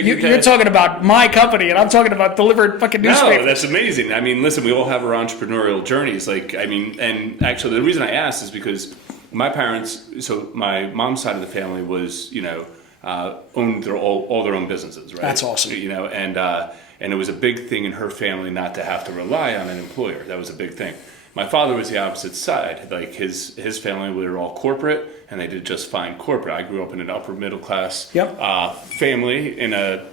You're talking about my company, and I'm talking about delivered fucking newspapers. No, that's amazing. I mean, listen, we all have our entrepreneurial journeys. And actually, the reason I asked is because my parents, so my mom's side of the family was, owned all their own businesses, right? That's awesome. And it was a big thing in her family not to have to rely on an employer. That was a big thing. My father was the opposite side. Like his family were all corporate, and they did just fine corporate. I grew up in an upper middle class family in a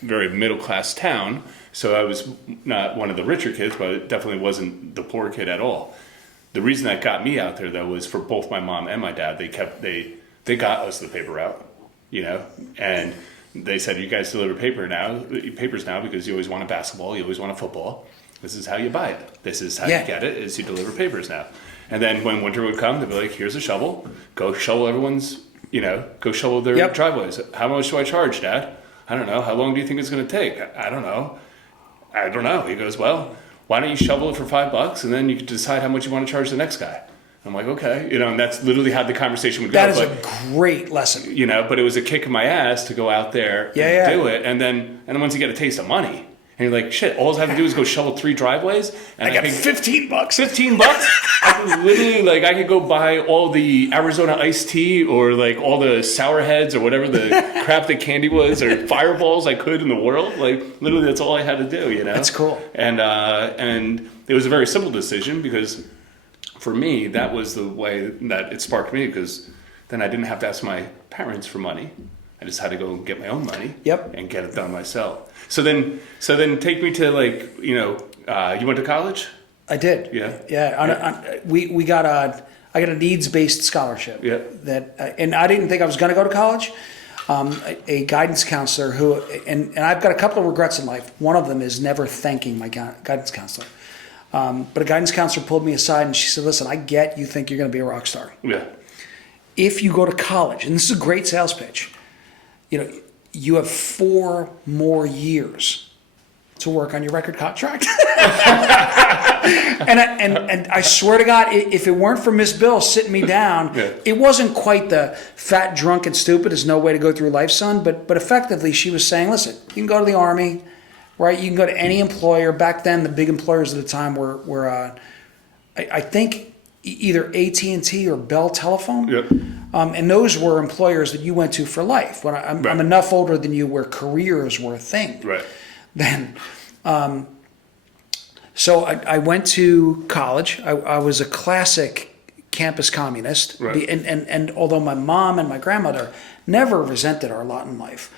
very middle class town. So I was not one of the richer kids, but it definitely wasn't the poor kid at all. The reason that got me out there though was for both my mom and my dad. They got us the paper route, and they said, "You guys deliver papers now because you always want a basketball, you always want a football. This is how you buy it. This is how you get it, is you deliver papers now." And then when winter would come, they'd be like, "Here's a shovel. Go shovel everyone's, go shovel their driveways. How much do I charge, Dad? I don't know. How long do you think it's going to take? I don't know. He goes, "Well, why don't you shovel it for $5 and then you can decide how much you want to charge the next guy." I'm like, okay. And that's literally how the conversation would go. That is a great lesson. But it was a kick in my ass to go out there and do it. And then once you get a taste of money, And you're like, shit, all I have to do is go shovel 3 driveways. And I got $15. $15? I could literally, like, I could go buy all the Arizona iced tea or, like, all the Sour Heads or whatever the crap that candy was or Fireballs I could in the world. Like, literally, that's all I had to do, you know? That's cool. And it was a very simple decision because for me, that was the way that it sparked me because then I didn't have to ask my parents for money. I just had to go get my own money. Yep. And get it done myself. So then take me to, like, you know, you went to college? I did. Yeah. Yeah. We got I got a needs-based scholarship. Yeah. And I didn't think I was going to go to college. A guidance counselor who, and I've got a couple of regrets in life. One of them is never thanking my guidance counselor. But a guidance counselor pulled me aside and she said, listen, I get you think you're going to be a rock star. Yeah. If you go to college, and this is a great sales pitch, you know, you have 4 more years to work on your record contract. and I swear to God, if it weren't for Miss Bill sitting me down, Yeah. it wasn't quite the fat, drunk, and stupid is no way to go through life, son. But effectively, she was saying, listen, you can go to the Army, right? You can go to any employer. Back then, the big employers at the time were I think, either AT&T or Bell Telephone. Yep. And those were employers that you went to for life. When I'm Right. enough older than you where careers were a thing. Right. Then, so I went to college. I was a classic campus communist. Right. And although my mom and my grandmother never resented our lot in life,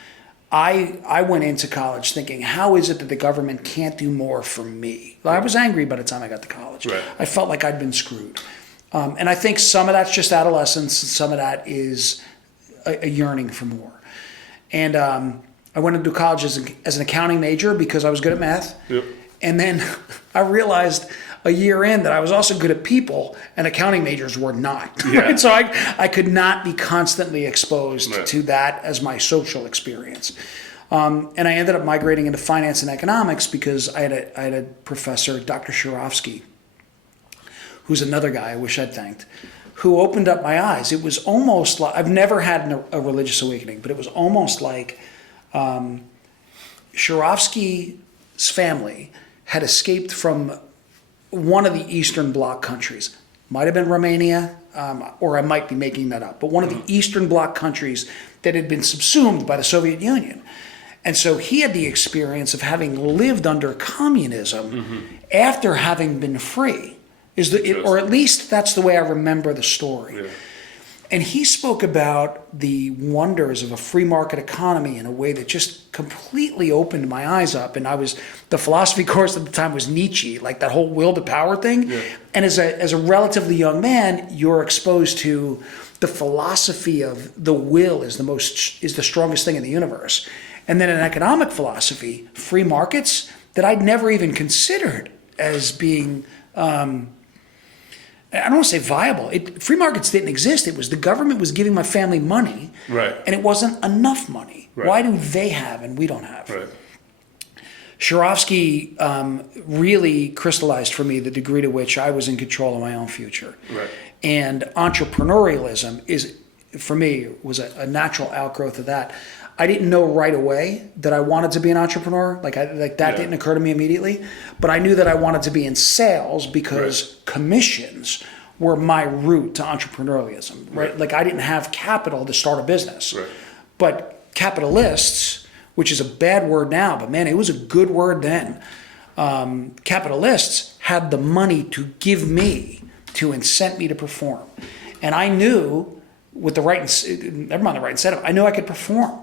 I went into college thinking, how is it that the government can't do more for me? Well, I was angry by the time I got to college. Right. I felt like I'd been screwed. And I think some of that's just adolescence, and some of that is a yearning for more. And I went into college as an accounting major because I was good at math. Yep. And then I realized a year in that I was also good at people, and accounting majors were not. Yeah. Right? So I could not be constantly exposed Right. to that as my social experience. And I ended up migrating into finance and economics because I had a professor, Dr. Shirovsky, who's another guy I wish I'd thanked, who opened up my eyes. It was almost like, I've never had a religious awakening, but it was almost like Shirovsky's family had escaped from one of the Eastern Bloc countries. Might have been Romania, or I might be making that up, but one of the Eastern Bloc countries that had been subsumed by the Soviet Union. And so he had the experience of having lived under communism after having been free. Or at least that's the way I remember the story. Yeah. And he spoke about the wonders of a free market economy in a way that just completely opened my eyes up. And the philosophy course at the time was Nietzsche, like that whole will to power thing. Yeah. And as a relatively young man, you're exposed to the philosophy of the will is the strongest thing in the universe. And then an economic philosophy, free markets, that I'd never even considered as being I don't want to say viable. Free markets didn't exist. It was the government was giving my family money, Right. and it wasn't enough money. Right. Why do they have and we don't have? Right. Shirovsky really crystallized for me the degree to which I was in control of my own future. Right. And entrepreneurialism for me, was a natural outgrowth of that. I didn't know right away that I wanted to be an entrepreneur. That didn't occur to me immediately. But I knew that I wanted to be in sales because commissions were my route to entrepreneurialism. Right? Like I didn't have capital to start a business. Right. But capitalists, which is a bad word now, but man, it was a good word then. Capitalists had the money to give me, to incent me to perform. And I knew with the right incentive, I knew I could perform.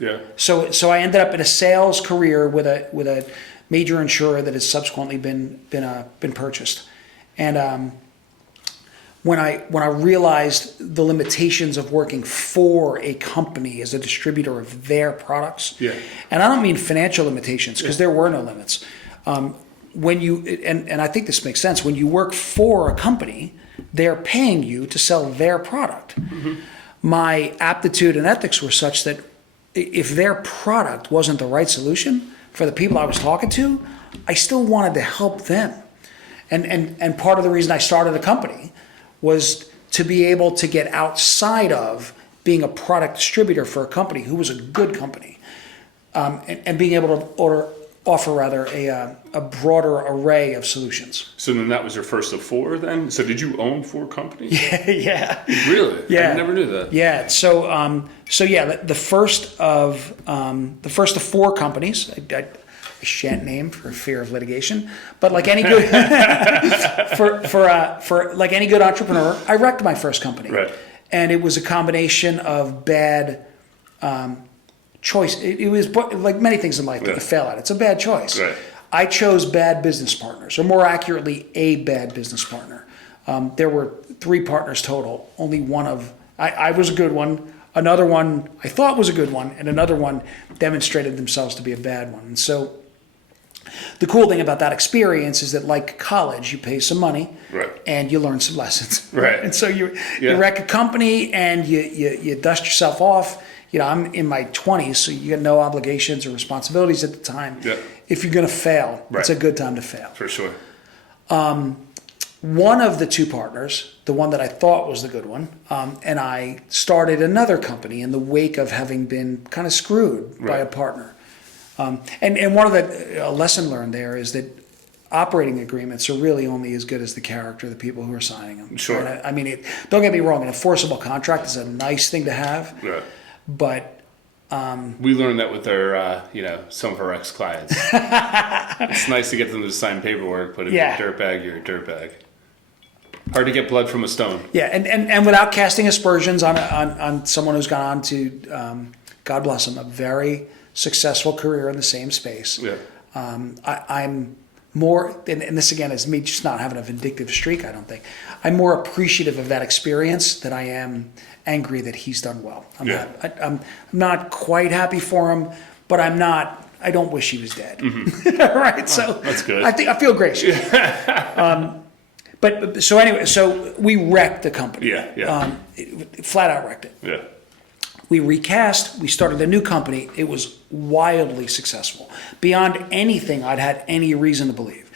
Yeah. So I ended up in a sales career with a major insurer that has subsequently been purchased. And when I realized the limitations of working for a company as a distributor of their products, and I don't mean financial limitations because there were no limits. When you and I think this makes sense, when you work for a company, they're paying you to sell their product. Mm-hmm. My aptitude and ethics were such that if their product wasn't the right solution for the people I was talking to, I still wanted to help them. And part of the reason I started a company was to be able to get outside of being a product distributor for a company who was a good company, and being able to offer rather a broader array of solutions. So then that was your first of 4 then? So did you own 4 companies? Yeah. Really? Yeah. I never knew that. Yeah. So yeah, the first of 4 companies. I shan't name for fear of litigation, but like any good for like any good entrepreneur, I wrecked my first company, Right. And it was a combination of bad choice. It was like many things in life that you fail at. It's a bad choice. Right. I chose bad business partners, or more accurately, a bad business partner. There were 3 partners total. Only one of I was a good one. Another one I thought was a good one, and another one demonstrated themselves to be a bad one. And so the cool thing about that experience is that, like college, you pay some money, right, and you learn some lessons. Right. And so you wreck a company and you dust yourself off. You know, I'm in my 20s, so you got no obligations or responsibilities at the time. Yeah. If you're going to fail, Right. it's a good time to fail. For sure. One of the 2 partners, the one that I thought was the good one, and I started another company in the wake of having been kind of screwed by Right. a partner. And one of a lesson learned there is that operating agreements are really only as good as the character of the people who are signing them. Sure. Right? I mean, don't get me wrong, an enforceable contract is a nice thing to have, Right. but We learned that with our, some of our ex-clients. It's nice to get them to sign paperwork, but if Yeah. you're a dirtbag, you're a dirtbag. Hard to get blood from a stone. yeah, and without casting aspersions on someone who's gone on to, God bless him, a very successful career in the same space. Yeah. I'm more, and this again is me just not having a vindictive streak, I don't think. I'm more appreciative of that experience than I am angry that he's done well. I'm not quite happy for him, but I don't wish he was dead. Mm-hmm. Right? So that's good. I feel gracious. But so anyway, so we wrecked the company. Yeah. Flat out wrecked it. Yeah. We recast, we started a new company. It was wildly successful, beyond anything I'd had any reason to believe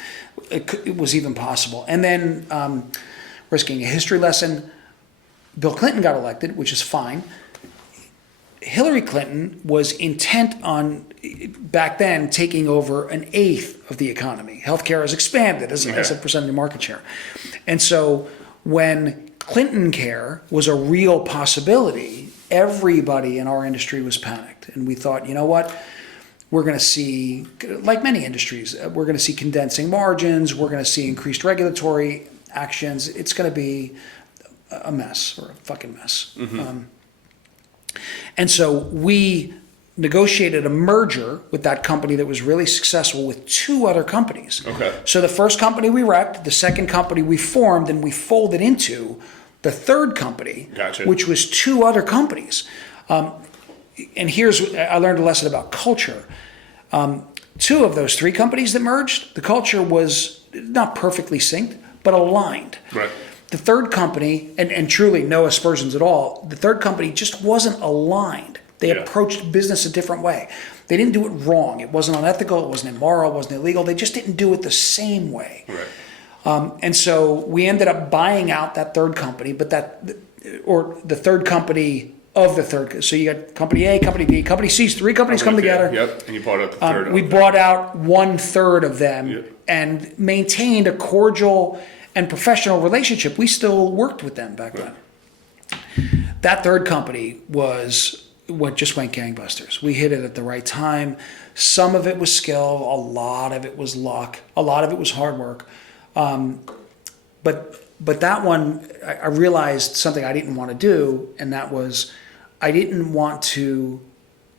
it was even possible. And then, risking a history lesson, Bill Clinton got elected, which is fine. Hillary Clinton was intent on, back then, taking over 1/8 of the economy. Healthcare has expanded as a percentage of market share. And so when Clinton care was a real possibility, everybody in our industry was panicked. And we thought, you know what? We're going to see, like many industries, we're going to see condensing margins. We're going to see increased regulatory actions. It's going to be a mess, or a fucking mess. Mm-hmm. And so we negotiated a merger with that company that was really successful with 2 other companies. Okay. So the first company we wrecked, the second company we formed and we folded into the third company, Gotcha. which was 2 other companies. And I learned a lesson about culture. 2 of those 3 companies that merged, the culture was not perfectly synced, but aligned. Right. The third company, and truly no aspersions at all, the third company just wasn't aligned. They approached business a different way. They didn't do it wrong. It wasn't unethical, it wasn't immoral, it wasn't illegal. They just didn't do it the same way. Right. And so we ended up buying out that third company, or the third company of the third. So you got company A, company B, company C, 3 companies come together. Yep, and you bought out the third. We bought out 1/3 of them and maintained a cordial and professional relationship. We still worked with them back then. That third company was what just went gangbusters. We hit it at the right time. Some of it was skill, a lot of it was luck, a lot of it was hard work. But that one, I realized something I didn't want to do, and that was I didn't want to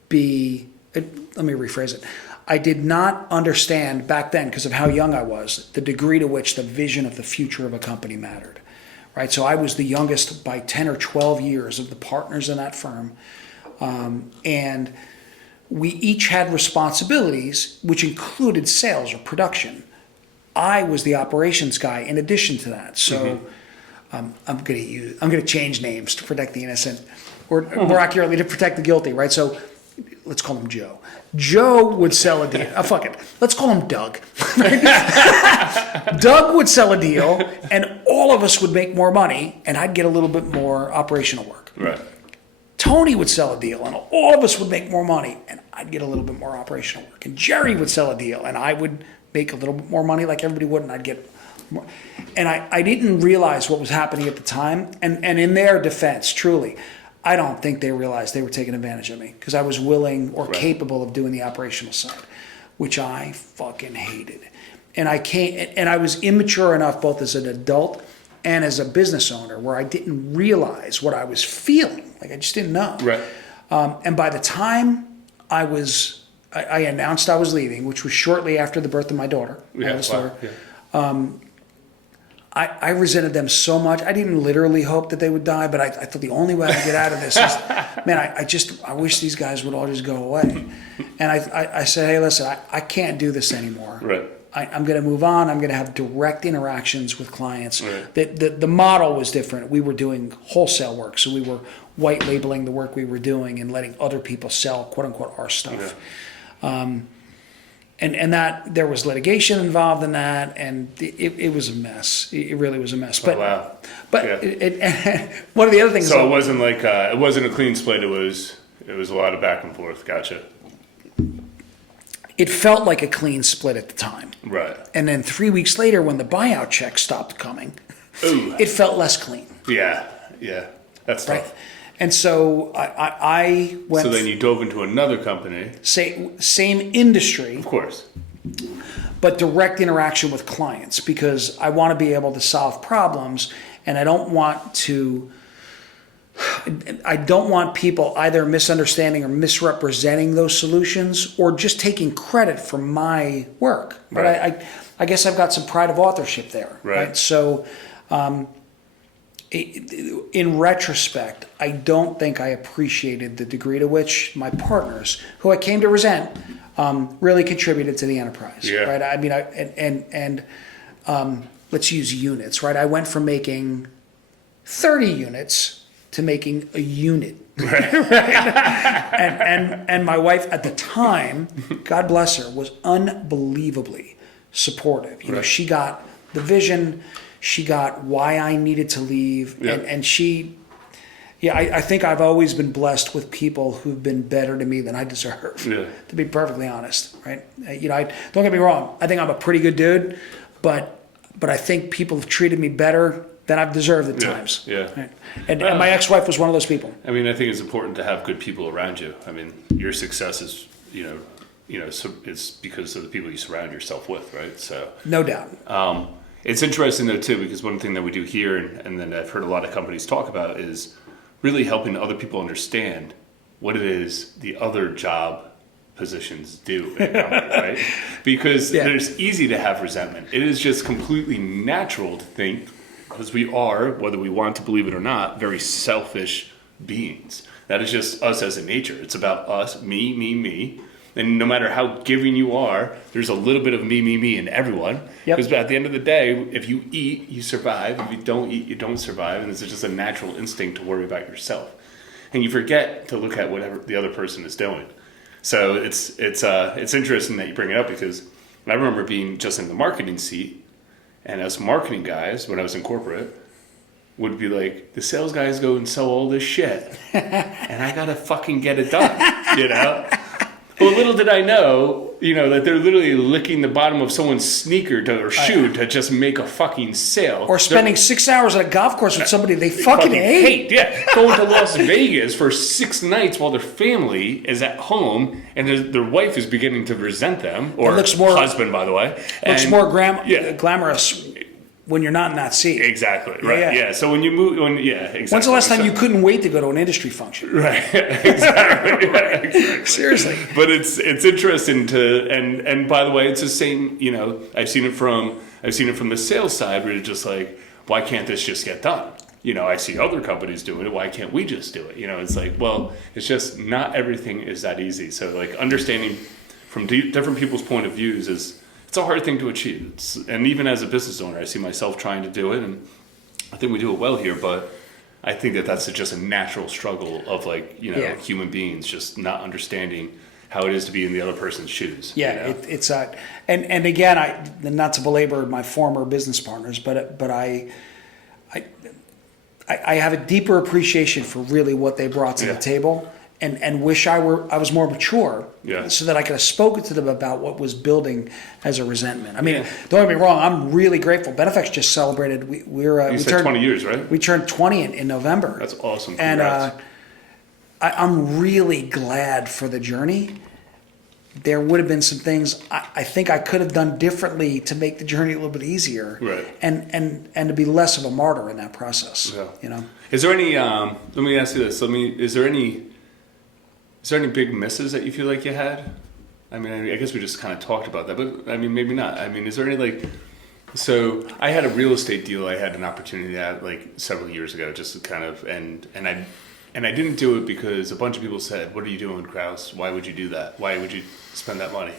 be, let me rephrase it. I did not understand back then, because of how young I was, the degree to which the vision of the future of a company mattered, right? So I was the youngest by 10 or 12 years of the partners in that firm. And we each had responsibilities, which included sales or production. I was the operations guy in addition to that. So I'm going to change names to protect the innocent, or more accurately, to protect the guilty, right? So let's call him Joe. Joe would sell a deal. Fuck it. Let's call him Doug. Doug would sell a deal, and all of us would make more money, and I'd get a little bit more operational work. Right. Tony would sell a deal and all of us would make more money and I'd get a little bit more operational work. And Jerry would sell a deal and I would make a little bit more money like everybody would and I'd get more. And I didn't realize what was happening at the time. And in their defense, truly, I don't think they realized they were taking advantage of me because I was willing or capable of doing the operational side, which I fucking hated. And I was immature enough both as an adult and as a business owner where I didn't realize what I was feeling. Like I just didn't know. Right. And by the time I announced I was leaving, which was shortly after the birth of my daughter. I resented them so much. I didn't literally hope that they would die, but I thought the only way I could get out of this is, man, I wish these guys would all just go away. And I said, hey, listen, I can't do this anymore. Right. I'm going to move on. I'm going to have direct interactions with clients. Right. The model was different. We were doing wholesale work, so we were white labeling the work we were doing and letting other people sell, quote unquote, our stuff. Yeah. And that there was litigation involved in that, and it was a mess. It really was a mess. But wow. But one of the other things. So it wasn't like it wasn't a clean split. It was a lot of back and forth. Gotcha. It felt like a clean split at the time. Right. And then 3 weeks later, when the buyout check stopped coming, it felt less clean. Yeah. That's tough. Right. And so I went. So then you dove into another company. Same industry. Of course. But direct interaction with clients because I want to be able to solve problems and I don't want people either misunderstanding or misrepresenting those solutions or just taking credit for my work. Right. But I guess I've got some pride of authorship there. Right. So in retrospect, I don't think I appreciated the degree to which my partners, who I came to resent, really contributed to the enterprise. Yeah. Right. I mean, let's use units. Right. I went from making 30 units to making a unit. Right. and my wife at the time, God bless her, was unbelievably supportive. You know, she got the vision, she got why I needed to leave, and she, I think I've always been blessed with people who've been better to me than I deserve. Yeah. To be perfectly honest, right? You know, don't get me wrong. I think I'm a pretty good dude, but I think people have treated me better than I've deserved at times. Yeah. Right? And my ex-wife was one of those people. I mean, I think it's important to have good people around you. I mean, your success is, so it's because of the people you surround yourself with, right? So no doubt. It's interesting though too, because one thing that we do here, and then I've heard a lot of companies talk about, is really helping other people understand what it is the other job positions do in a company, right? Because there's easy to have resentment. It is just completely natural to think, because we are, whether we want to believe it or not, very selfish beings. That is just us as a nature. It's about us, me. And no matter how giving you are, there's a little bit of me in everyone. Because at the end of the day, if you eat, you survive. If you don't eat, you don't survive. And it's just a natural instinct to worry about yourself. And you forget to look at whatever the other person is doing. So it's interesting that you bring it up, because I remember being just in the marketing seat, and us marketing guys, when I was in corporate, would be like, the sales guys go and sell all this shit, and I gotta fucking get it done, you know? Well, little did I know, that they're literally licking the bottom of someone's sneaker or shoe to just make a fucking sale. Or spending 6 hours at a golf course with somebody they fucking hate. Yeah, going to Las Vegas for 6 nights while their family is at home and their wife is beginning to resent them, or husband, by the way. Looks more glamorous when you're not in that seat. Exactly. Right. Yeah. So when you move, exactly. When's the last time you couldn't wait to go to an industry function? Right. Exactly. Exactly. Seriously. But it's interesting to, and by the way, it's the same. I've seen it from the sales side, where it's just like, why can't this just get done? I see other companies doing it. Why can't we just do it? It's like, well, it's just not everything is that easy. So like understanding from different people's point of views it's a hard thing to achieve. And even as a business owner, I see myself trying to do it, and I think we do it well here, but I think that's just a natural struggle of human beings just not understanding how it is to be in the other person's shoes. Yeah, it's and again, not to belabor my former business partners, but I have a deeper appreciation for really what they brought to the table, and wish I was more mature, so that I could have spoken to them about what was building as a resentment. I mean, don't get me wrong, I'm really grateful. Benefex just celebrated. You said 20 years, right? We turned 20 in November. That's awesome. Congrats. And I'm really glad for the journey. There would have been some things I think I could have done differently to make the journey a little bit easier, right? And to be less of a martyr in that process. Yeah. You know. Is there any? Let me ask you this. Is there any big misses that you feel like you had? I mean, I guess we just kind of talked about that, but I mean, maybe not. I mean, is there any like? So I had a real estate deal. I had an opportunity at like several years ago, just to kind of and I didn't do it because a bunch of people said, "What are you doing, Kraus? Why would you do that? Why would you spend that money?"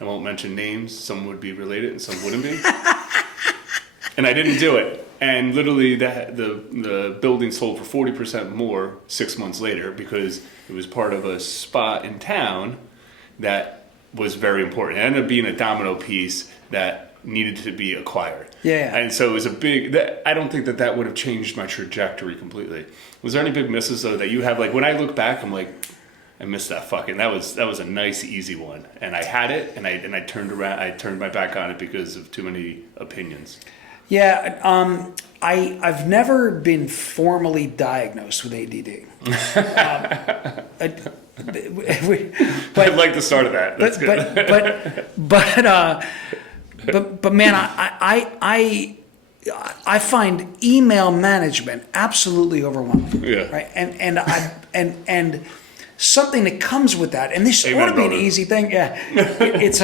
I won't mention names. Some would be related and some wouldn't be. And I didn't do it. And literally, the building sold for 40% more 6 months later because it was part of a spot in town that was very important. It ended up being a domino piece that needed to be acquired. Yeah. And so it was a big. I don't think that would have changed my trajectory completely. Was there any big misses though that you have? Like when I look back, I'm like, I missed that fucking. That was a nice easy one, and I had it, and I turned around. I turned my back on it because of too many opinions. Yeah, I've never been formally diagnosed with ADD. But I like the start of that. That's good. But man, I find email management absolutely overwhelming. Yeah. Right. And something that comes with that, and this ought to be an easy thing. Yeah. It's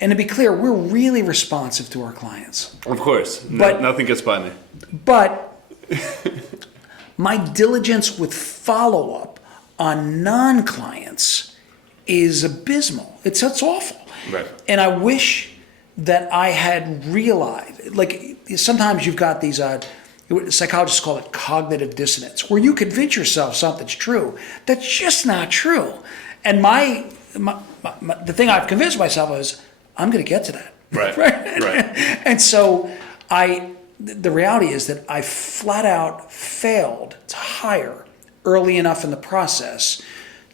and to be clear, we're really responsive to our clients. Of course. But nothing gets by me. But my diligence with follow-up on non-clients is abysmal. It's awful. Right. And I wish that I had realized, like sometimes you've got these, psychologists call it cognitive dissonance, where you convince yourself something's true that's just not true. And the thing I've convinced myself is, I'm going to get to that. Right. Right. And so the reality is that I flat out failed to hire early enough in the process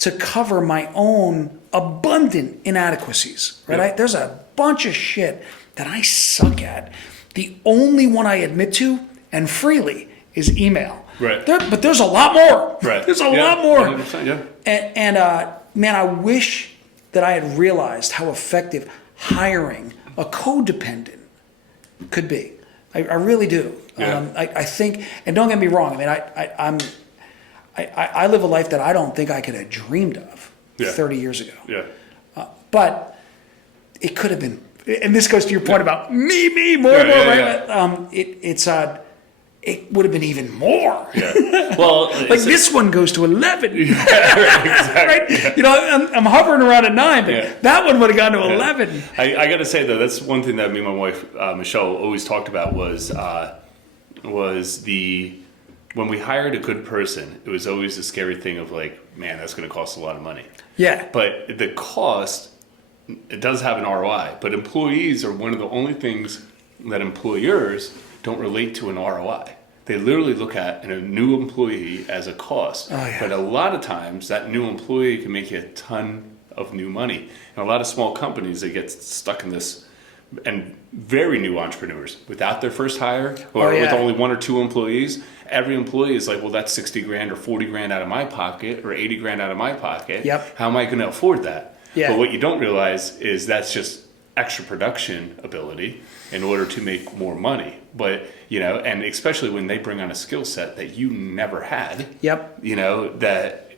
to cover my own abundant inadequacies, right? Yeah. There's a bunch of shit that I suck at. The only one I admit to, and freely, is email. Right. But there's a lot more. Right. There's a lot more. 100%, yeah. And man, I wish that I had realized how effective hiring a codependent could be. I really do. Yeah. I think, and don't get me wrong. I mean, I live a life that I don't think I could have dreamed of 30 years ago. Yeah. But it could have been, and this goes to your point about me more and more, right? Yeah. It would have been even more. Yeah. Well, like this one goes to 11. Yeah, exactly. Right? Yeah. You know, I'm hovering around at 9, but that one would have gone to 11. I got to say though, that's one thing that me and my wife Michelle always talked about was when we hired a good person, it was always a scary thing of like, man, that's going to cost a lot of money. Yeah. But the cost, it does have an ROI. But employees are one of the only things that employers don't relate to an ROI. They literally look at a new employee as a cost. Oh, yeah. But a lot of times that new employee can make you a ton of new money. And a lot of small companies, they get stuck in this, and very new entrepreneurs without their first hire or with only 1 or 2 employees, every employee is like, well, that's 60 grand or 40 grand out of my pocket or 80 grand out of my pocket. Yep. How am I going to afford that? Yeah. But what you don't realize is that's just extra production ability in order to make more money. But, you know, and especially when they bring on a skill set that you never had. Yep. You know, that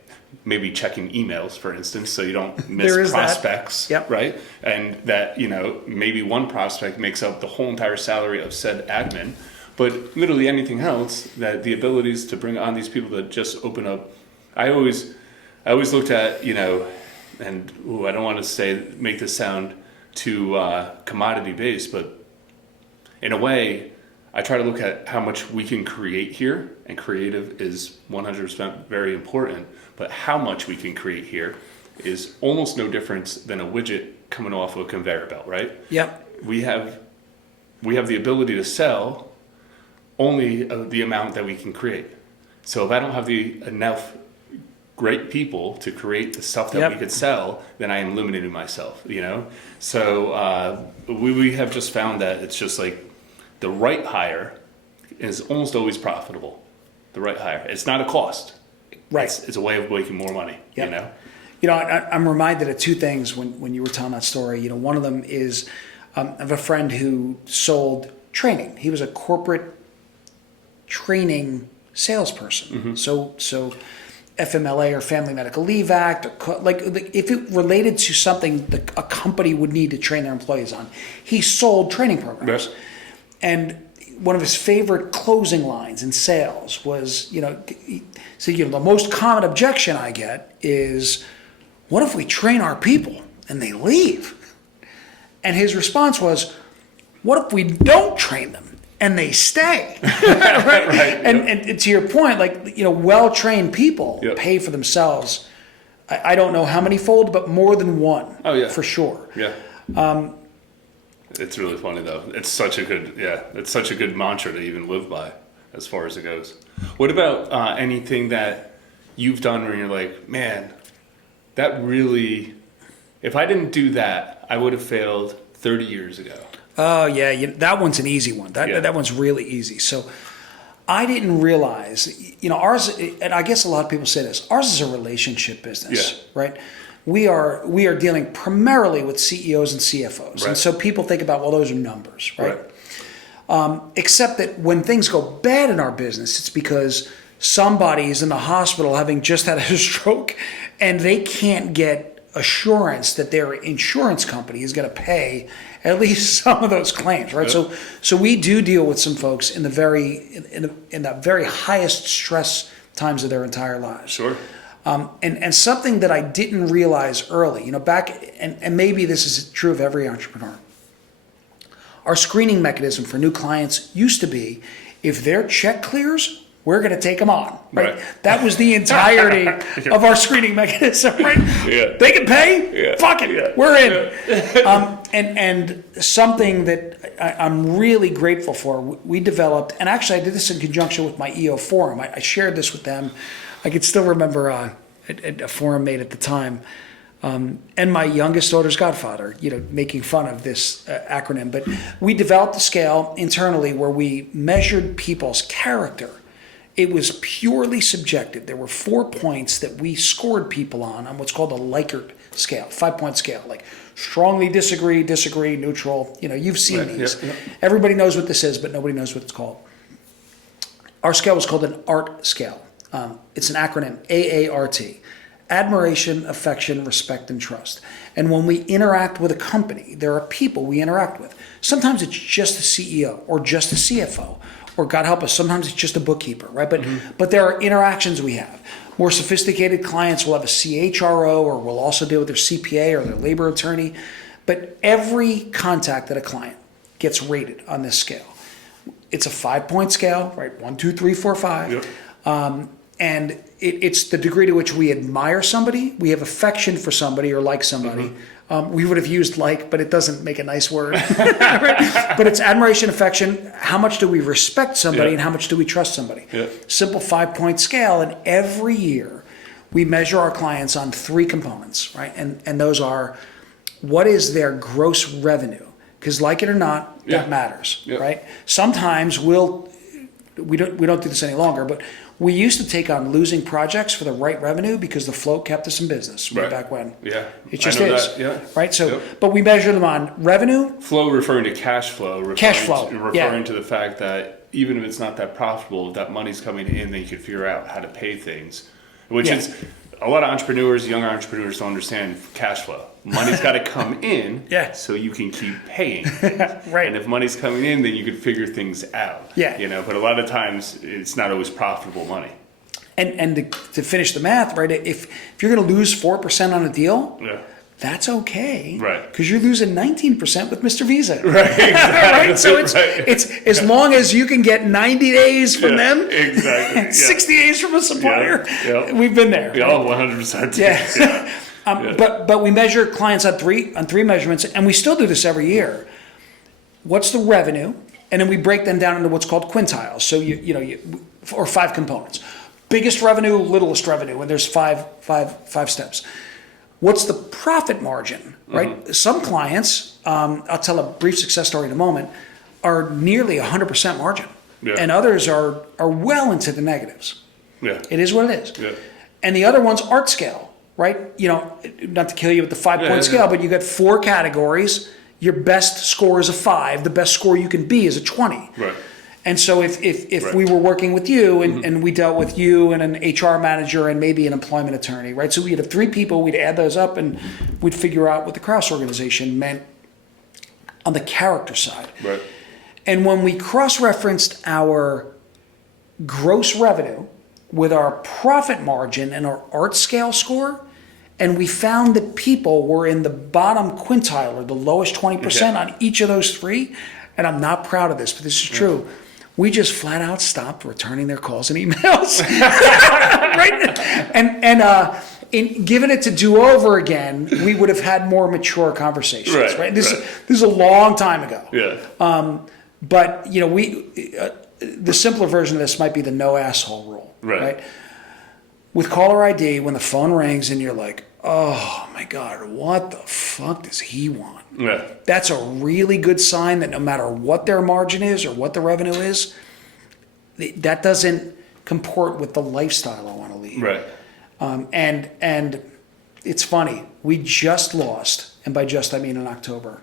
maybe checking emails, for instance, so you don't miss prospects. Yep. Right? And that, you know, maybe one prospect makes up the whole entire salary of said admin. But literally anything else, that the abilities to bring on these people that just open up. I always looked at, you know, and I don't want to make this sound too commodity based, but in a way, I try to look at how much we can create here, and creative is 100% very important, but how much we can create here is almost no difference than a widget coming off of a conveyor belt, right? Yep. We have the ability to sell only the amount that we can create. So if I don't have enough great people to create the stuff that we could sell, then I am limiting myself, So we have just found that it's just like the right hire is almost always profitable. The right hire. It's not a cost. Right. It's a way of making more money, I'm reminded of two things when you were telling that story. One of them is I have a friend who sold training. He was a corporate training salesperson. So FMLA or Family Medical Leave Act, or like if it related to something that a company would need to train their employees on, he sold training programs. Yes. And one of his favorite closing lines in sales was, the most common objection I get is, what if we train our people and they leave? And his response was, what if we don't train them and they stay? Right? Right. And to your point, well-trained people pay for themselves. I don't know how many fold, but more than one. Oh, yeah. For sure. Yeah. It's really funny though. It's such a good mantra to even live by as far as it goes. What about anything that you've done where you're like, man, that really, if I didn't do that, I would have failed 30 years ago. Oh yeah, that one's an easy one. That one's really easy. So I didn't realize, ours, and I guess a lot of people say this, ours is a relationship business, right? We are dealing primarily with CEOs and CFOs. Right. And so people think about, well, those are numbers, right? Except that when things go bad in our business, it's because somebody is in the hospital having just had a stroke and they can't get assurance that their insurance company is going to pay at least some of those claims, right? Yep. So we do deal with some folks in the very highest stress times of their entire lives. Sure. And something that I didn't realize early, and maybe this is true of every entrepreneur. Our screening mechanism for new clients used to be, if their check clears, we're going to take them on, right? That was the entirety of our screening mechanism, right? Yeah. They can pay? Yeah. Fuck it, Yeah. we're in. Yeah. And something that I'm really grateful for, we developed, and actually I did this in conjunction with my EO forum. I shared this with them. I could still remember a forum made at the time, and my youngest daughter's godfather, making fun of this acronym. But we developed a scale internally where we measured people's character. It was purely subjective. There were 4 points that we scored people on what's called a Likert scale, 5-point scale, like strongly disagree, neutral. You've seen these. Yeah. Everybody knows what this is, but nobody knows what it's called. Our scale was called an ART scale. It's an acronym, AART. Admiration, affection, respect, and trust. And when we interact with a company, there are people we interact with. Sometimes it's just the CEO or just the CFO, or God help us, sometimes it's just a bookkeeper, right? But there are interactions we have. More sophisticated clients will have a CHRO, or will also deal with their CPA or their labor attorney. But every contact that a client gets rated on this scale. It's a 5-point scale, right? 1, 2, 3, 4, 5. Yep. And it's the degree to which we admire somebody, we have affection for somebody or like somebody. We would have used like, but it doesn't make a nice word. Right? But it's admiration, affection. How much do we respect somebody and how much do we trust somebody? Simple 5-point scale. And every year we measure our clients on 3 components, right? And those are, what is their gross revenue? Because like it or not, that matters, right? Sometimes we don't do this any longer, but we used to take on losing projects for the right revenue because the float kept us in business way back when. Yeah. It just is. That. Yeah. Right? So, but we measure them on revenue. Flow referring to cash flow. Referring to the fact that even if it's not that profitable, if that money's coming in, then you can figure out how to pay things, which is a lot of entrepreneurs, young entrepreneurs don't understand cash flow. Money's got to come in so you can keep paying. Right. And if money's coming in, then you can figure things out. Yeah. But a lot of times it's not always profitable money. And to finish the math, right, if you're going to lose 4% on a deal, that's okay. Right. Because you're losing 19% with Mr. Visa. Right. Exactly. Right? So it's as long as you can get 90 days from them, and 60 days from a supplier. We've been there. Yeah, right? 100%. Yeah. But we measure clients on three measurements, and we still do this every year. What's the revenue? And then we break them down into what's called quintiles. So or 5 components. Biggest revenue, littlest revenue, and there's five steps. What's the profit margin, right? Some clients, I'll tell a brief success story in a moment, are nearly 100% margin. Yeah. And others are well into the negatives. Yeah. It is what it is. Yeah. And the other one's art scale, right? Not to kill you with the 5-point scale, but you got 4 categories. Your best score is a 5. The best score you can be is a 20. Right. And so if we were working with you and we dealt with you and an HR manager and maybe an employment attorney, right? So we'd have 3 people, we'd add those up and we'd figure out what the Kraus organization meant on the character side. Right. And when we cross-referenced our gross revenue with our profit margin and our art scale score, and we found that people were in the bottom quintile or the lowest 20% on each of those 3, and I'm not proud of this, but this is true. We just flat out stopped returning their calls and emails, right? And in giving it to do over again, we would have had more mature conversations, right? This is a long time ago. Yeah. But the simpler version of this might be the no asshole rule, right? With caller ID, when the phone rings and you're like, oh my God, what the fuck does he want? Yeah. That's a really good sign that no matter what their margin is or what the revenue is, that doesn't comport with the lifestyle I want to lead. Right. And it's funny, we just lost, and by just I mean in October,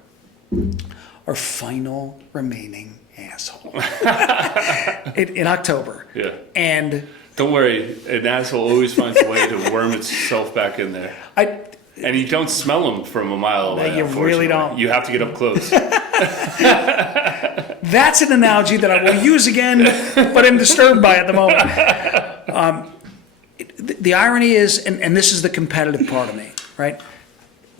our final remaining asshole in October. Yeah. And don't worry, an asshole always finds a way to worm itself back in there. And you don't smell them from a mile away. You really don't. You have to get up close. That's an analogy that I will use again, but I'm disturbed by at the moment. The irony is, and this is the competitive part of me, right?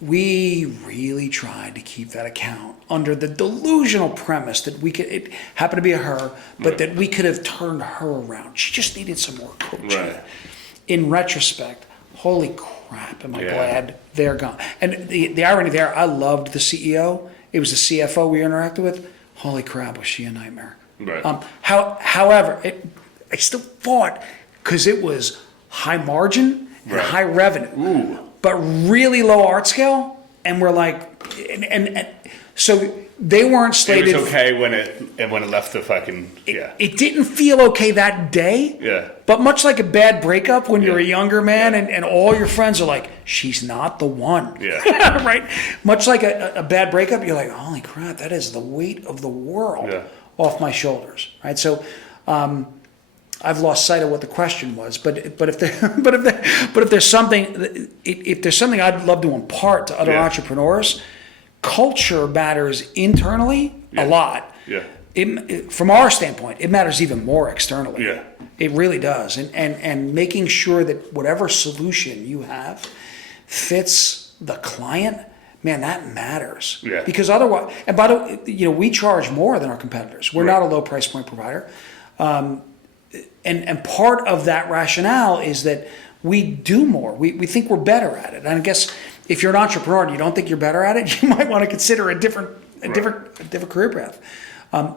We really tried to keep that account under the delusional premise that we could, it happened to be a her, but that we could have turned her around. She just needed some more coaching. Right. In retrospect, holy crap, am I glad they're gone. And the irony there, I loved the CEO. It was the CFO we interacted with. Holy crap, was she a nightmare. Right. However, I still fought because it was high margin and high revenue, but really low art scale. And we're like, and so they weren't slated. It was okay when it left the fucking It didn't feel okay that day. Yeah. But much like a bad breakup when you're a younger man and all your friends are like, she's not the one. Yeah. Right? Much like a bad breakup, you're like, holy crap, that is the weight of the world off my shoulders. Right? So I've lost sight of what the question was, but if there's something I'd love to impart to other entrepreneurs, culture matters internally a lot. Yeah. From our standpoint, it matters even more externally. Yeah. It really does. And making sure that whatever solution you have fits the client, man, that matters. Yeah. Because otherwise, and by the way, we charge more than our competitors. We're not a low price point provider. And part of that rationale is that we do more. We think we're better at it. And I guess if you're an entrepreneur and you don't think you're better at it, you might want to consider a different career path.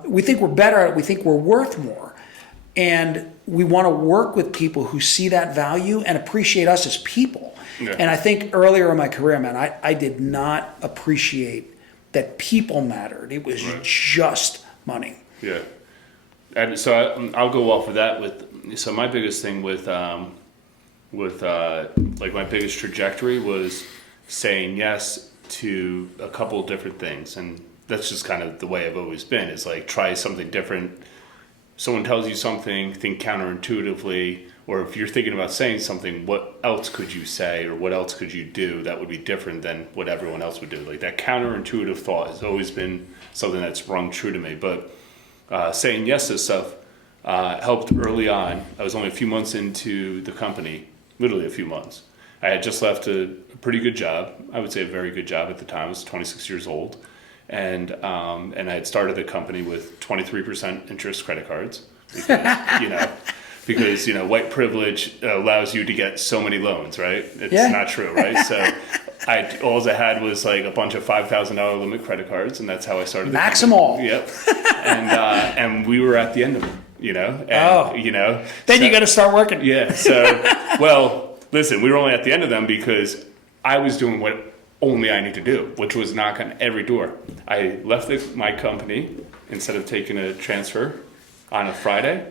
We think we're better at it. We think we're worth more. And we want to work with people who see that value and appreciate us as people. Yeah. And I think earlier in my career, man, I did not appreciate that people mattered. It was just money. Yeah. And so I'll go off of that so my biggest thing with like my biggest trajectory was saying yes to a couple of different things. And that's just kind of the way I've always been, is like try something different. Someone tells you something, think counterintuitively, or if you're thinking about saying something, what else could you say or what else could you do that would be different than what everyone else would do? Like that counterintuitive thought has always been something that's rung true to me. But saying yes to stuff helped early on. I was only a few months into the company, literally a few months. I had just left a pretty good job. I would say a very good job at the time. I was 26 years old. And I had started the company with 23% interest credit cards because white privilege allows you to get so many loans, right? It's not true, right? So all I had was like a bunch of $5,000 limit credit cards, and that's how I started the Max them company. all. Yep. and we were at the end of it, and, Then you got to start working. Yeah. So, well, listen, we were only at the end of them because I was doing what only I need to do, which was knock on every door. I left my company instead of taking a transfer on a Friday,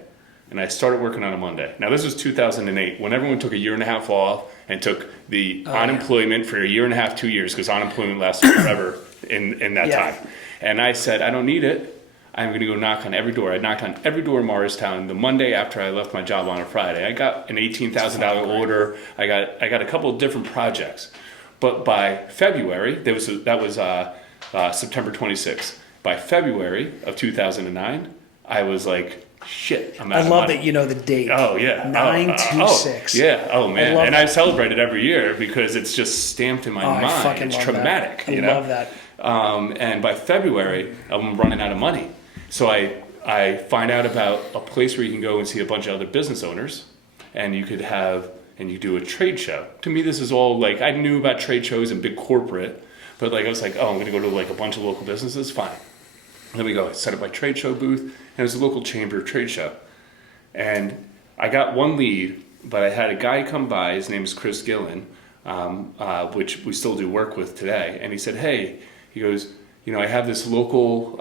and I started working on a Monday. Now, this was 2008, when everyone took a year and a half off and took the unemployment for a year and a half, 2 years, because unemployment lasted forever in that time. And I said, I don't need it. I'm going to go knock on every door. I knocked on every door in Morristown the Monday after I left my job on a Friday. I got an $18,000 order. I got a couple of different projects. But by February, that was September 26th. By February of 2009, I was like, shit, I'm out of money. I love that you know the date. Oh, yeah. 926. Yeah. Oh, man. And that. I celebrate it every year because it's just stamped in my mind. I fucking it's love traumatic. That. I love that. And by February, I'm running out of money. So I find out about a place where you can go and see a bunch of other business owners, and you do a trade show. To me, this is all like, I knew about trade shows and big corporate, but like I was like, oh, I'm going to go to like a bunch of local businesses. Fine. Then we go. I set up my trade show booth, and it was a local chamber trade show. And I got one lead, but I had a guy come by. His name is Chris Gillen, which we still do work with today. And he said, hey, he goes, I have this local,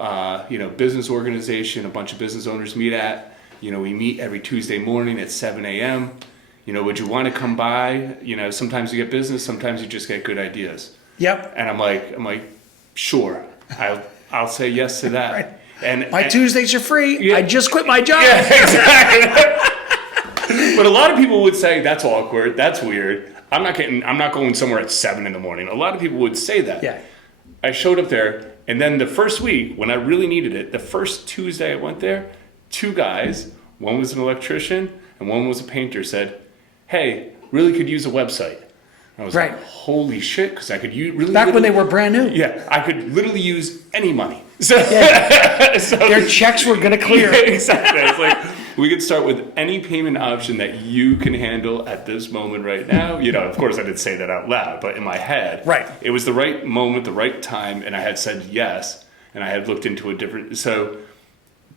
business organization, a bunch of business owners meet at. We meet every Tuesday morning at 7 a.m. Would you want to come by? Sometimes you get business, sometimes you just get good ideas. Yep. And I'm like, sure, I'll say yes to that. Right. And Tuesdays are free. Yeah. I just quit my job. Yeah, exactly. But a lot of people would say that's awkward, that's weird. I'm not going somewhere at 7 a.m. A lot of people would say that. Yeah. I showed up there, and then the first week when I really needed it, the first Tuesday I went there, two guys, one was an electrician and one was a painter, said, hey, really could use a website. I was like, holy shit, because I could really... Back when they were brand new. Yeah, I could literally use any money. So, so their checks were going to clear. Yeah, exactly. It's like, we could start with any payment option that you can handle at this moment right now. Of course I didn't say that out loud, but in my head, it was the right moment, the right time, and I had said yes, and I had looked into a different... So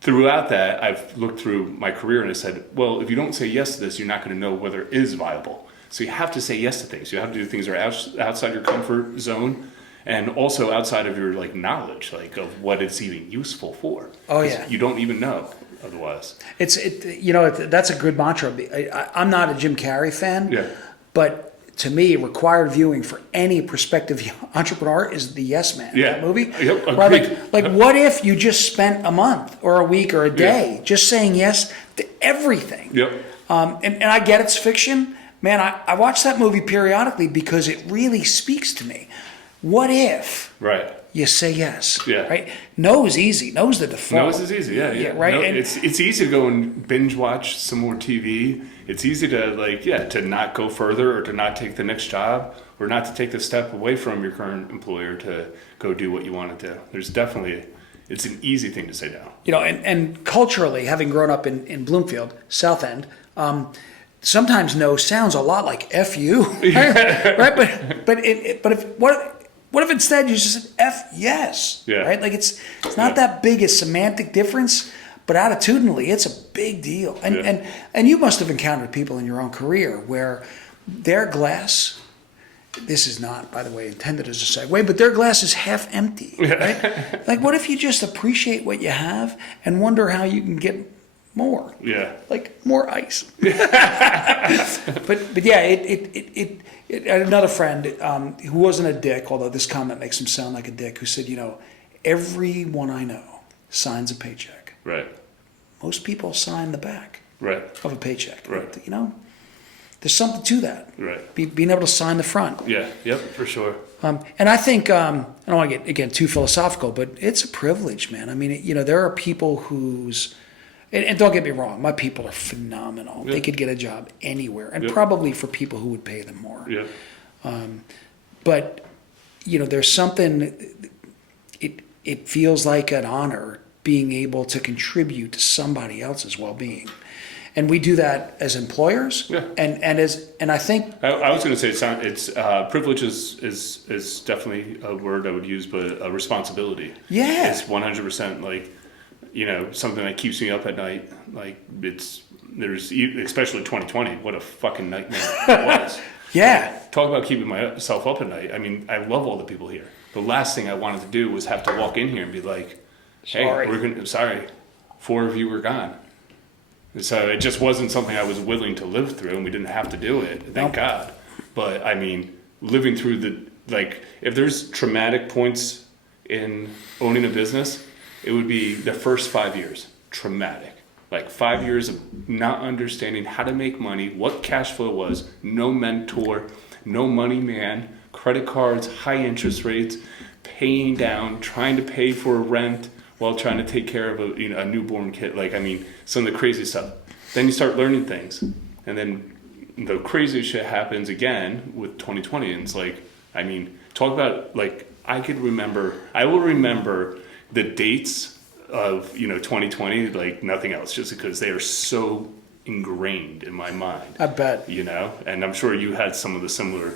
throughout that, I've looked through my career and I said, well, if you don't say yes to this, you're not going to know whether it is viable. So you have to say yes to things. You have to do things that are outside your comfort zone and also outside of your knowledge, of what it's even useful for. Oh yeah. You don't even know otherwise. That's a good mantra. I'm not a Jim Carrey fan. Yeah. But to me, required viewing for any prospective entrepreneur is The Yes Man. Yeah. That movie. Yep. Right? Like what if you just spent a month or a week or a day just saying yes to everything? Yep. And I get it's fiction. Man, I watch that movie periodically because it really speaks to me. What if you say yes? Yeah. Right? No is easy. No is the default. No is easy. Yeah. Right. No, and it's easy to go and binge watch some more TV. It's easy to to not go further or to not take the next job or not to take the step away from your current employer to go do what you want to do. There's definitely, it's an easy thing to say no. And culturally, having grown up in Bloomfield, South End, sometimes no sounds a lot like F you, right? What if instead you just said F yes, right? Like it's not that big a semantic difference, but attitudinally it's a big deal. And you must have encountered people in your own career where their glass, this is not, by the way, intended as a segue, but their glass is half empty, right? Like what if you just appreciate what you have and wonder how you can get more? Yeah. Like more ice. but yeah, it another friend who wasn't a dick, although this comment makes him sound like a dick, who said, everyone I know signs a paycheck. Right. Most people sign the back of a paycheck. Right. There's something to that. Right. Being able to sign the front. Yeah. Yep. For sure. And I think I don't want to get again too philosophical, but it's a privilege, man. I mean, there are people whose, and don't get me wrong, my people are phenomenal. Yeah. They could get a job anywhere, and probably for people who would pay them more. Yeah. But there's something. It feels like an honor being able to contribute to somebody else's well-being. And we do that as employers, and I think I was going to say it's privilege is definitely a word I would use, but a responsibility. Yeah, it's 100% like something that keeps me up at night. Like there's especially 2020. What a fucking nightmare it was. Yeah. Talk about keeping myself up at night. I mean, I love all the people here. The last thing I wanted to do was have to walk in here and be like, "Hey, sorry, 4 of you were gone." So it just wasn't something I was willing to live through, and we didn't have to do it, thank God. But I mean, living through if there's traumatic points in owning a business, it would be the first 5 years, traumatic. Like 5 years of not understanding how to make money, what cash flow was, no mentor, no money man, credit cards, high interest rates, paying down, trying to pay for rent, while trying to take care of a newborn kid. Like, I mean, some of the crazy stuff. Then you start learning things. And then the crazy shit happens again with 2020. And it's like, I mean, talk about, like, I will remember the dates of, 2020 like nothing else, just because they are so ingrained in my mind. I bet. And I'm sure you had some of the similar,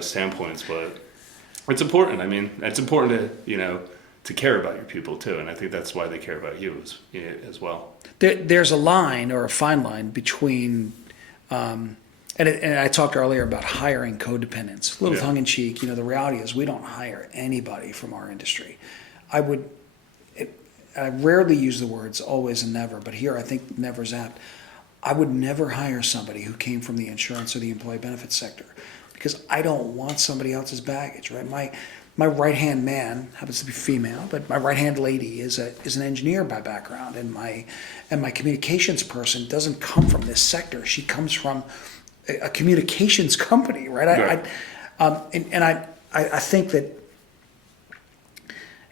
standpoints, but it's important. I mean, it's important to care about your people too, and I think that's why they care about you as well. There's a line, or a fine line, between, and I talked earlier about hiring codependents. A little tongue in cheek. The reality is we don't hire anybody from our industry. I rarely use the words always and never, but here I think never is apt. I would never hire somebody who came from the insurance or the employee benefits sector, because I don't want somebody else's baggage, right? My right-hand man happens to be female, but my right-hand lady is an engineer by background, and my communications person doesn't come from this sector. She comes from a communications company, right? I think that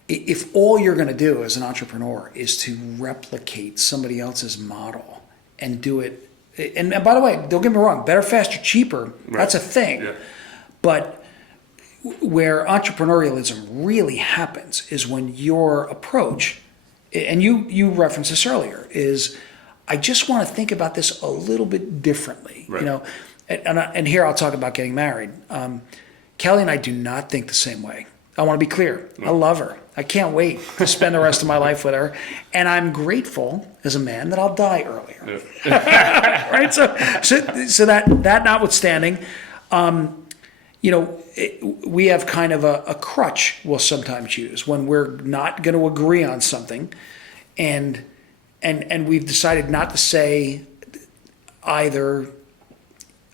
if all you're going to do as an entrepreneur is to replicate somebody else's model and do it, and by the way, don't get me wrong, better, faster, cheaper, that's a thing, but where entrepreneurialism really happens is when your approach, and you referenced this earlier, is I just want to think about this a little bit differently. Right. And here I'll talk about getting married. Kelly and I do not think the same way. I want to be clear. I love her. I can't wait to spend the rest of my life with her, and I'm grateful as a man that I'll die earlier. Right. So that notwithstanding. We have kind of a crutch we'll sometimes use when we're not going to agree on something, and we've decided not to say either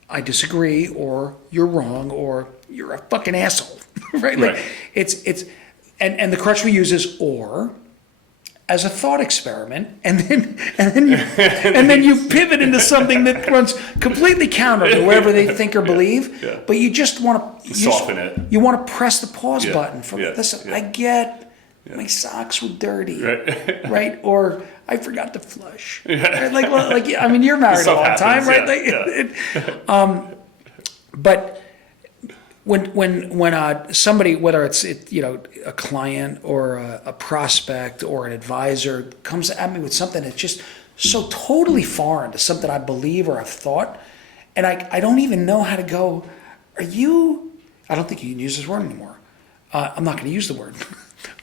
I disagree or you're wrong or you're a fucking asshole, right? Like it's and the crutch we use is or, as a thought experiment, and then you pivot into something that runs completely counter to whatever they think or believe. Yeah. But you just want to soften it. You want to press the pause button for listen. I get my socks were dirty, right? Or I forgot to flush. Right? Like I mean, you're married a long time, right? But when somebody, whether it's a client or a prospect or an advisor, comes at me with something that's just so totally foreign to something I believe or I've thought, and I don't even know how to go, I don't think you can use this word anymore. I'm not going to use the word.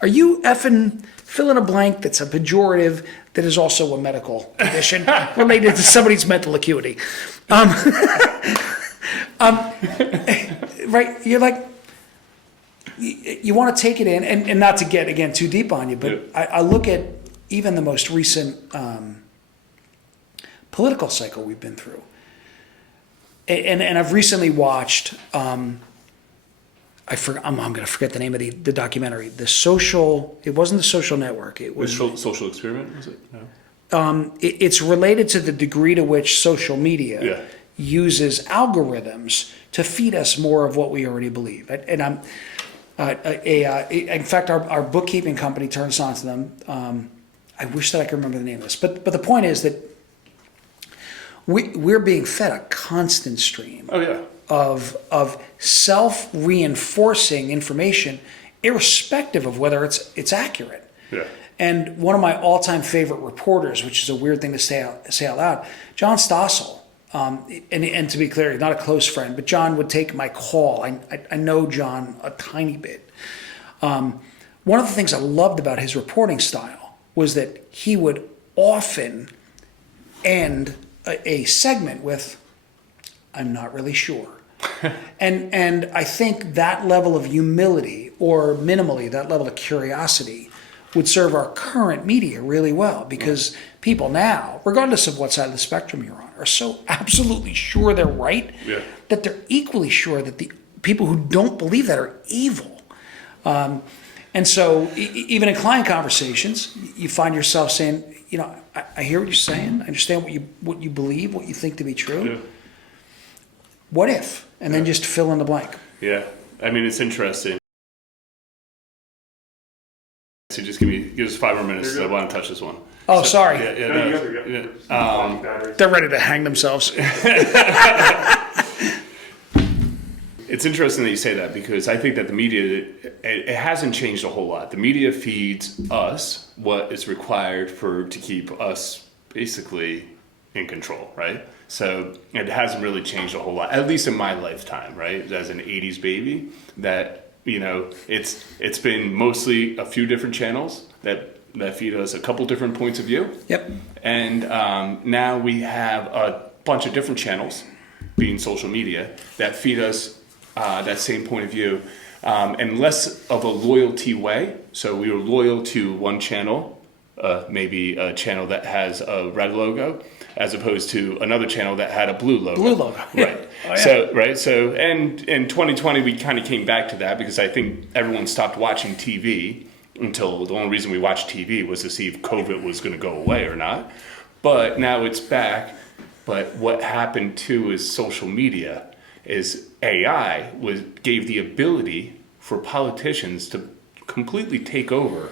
Are you effing fill in a blank that's a pejorative that is also a medical condition related to somebody's mental acuity? Right, you're like, you want to take it in, and not to get, again, too deep on you, but I look at even the most recent political cycle we've been through. And I've recently watched, I'm going to forget the name of the documentary, it wasn't The Social Network. It was Social Experiment, was it? No. It's related to the degree to which social media uses algorithms to feed us more of what we already believe. And in fact, our bookkeeping company turns on to them. I wish that I could remember the name of this, but the point is that we're being fed a constant stream of self-reinforcing information, irrespective of whether it's accurate. Yeah. And one of my all-time favorite reporters, which is a weird thing to say out loud, John Stossel. And to be clear, he's not a close friend, but John would take my call. I know John a tiny bit. One of the things I loved about his reporting style was that he would often end a segment with, "I'm not really sure." And I think that level of humility, or minimally that level of curiosity, would serve our current media really well, because people now, regardless of what side of the spectrum you're on, are so absolutely sure they're right that they're equally sure that the people who don't believe that are evil. And so even in client conversations, you find yourself saying, I hear what you're saying. I understand what you believe, what you think to be true. Yeah. What if? And then just fill in the blank. Yeah. I mean, it's interesting. So just give us 5 more minutes because I want to touch this one. Oh, sorry. They're ready to hang themselves. It's interesting that you say that, because I think that the media, it hasn't changed a whole lot. The media feeds us what is required to keep us basically in control, right? So it hasn't really changed a whole lot, at least in my lifetime, right? As an 80s baby, that, it's been mostly a few different channels that feed us a couple different points of view. Yep. And now we have a bunch of different channels, being social media, that feed us that same point of view, and less of a loyalty way. So we were loyal to one channel, maybe a channel that has a red logo, as opposed to another channel that had a blue logo. Blue logo, right? Oh, yeah. And in 2020 we kind of came back to that, because I think everyone stopped watching TV until the only reason we watched TV was to see if COVID was going to go away or not. But now it's back. But what happened too is social media. Is AI gave the ability for politicians to completely take over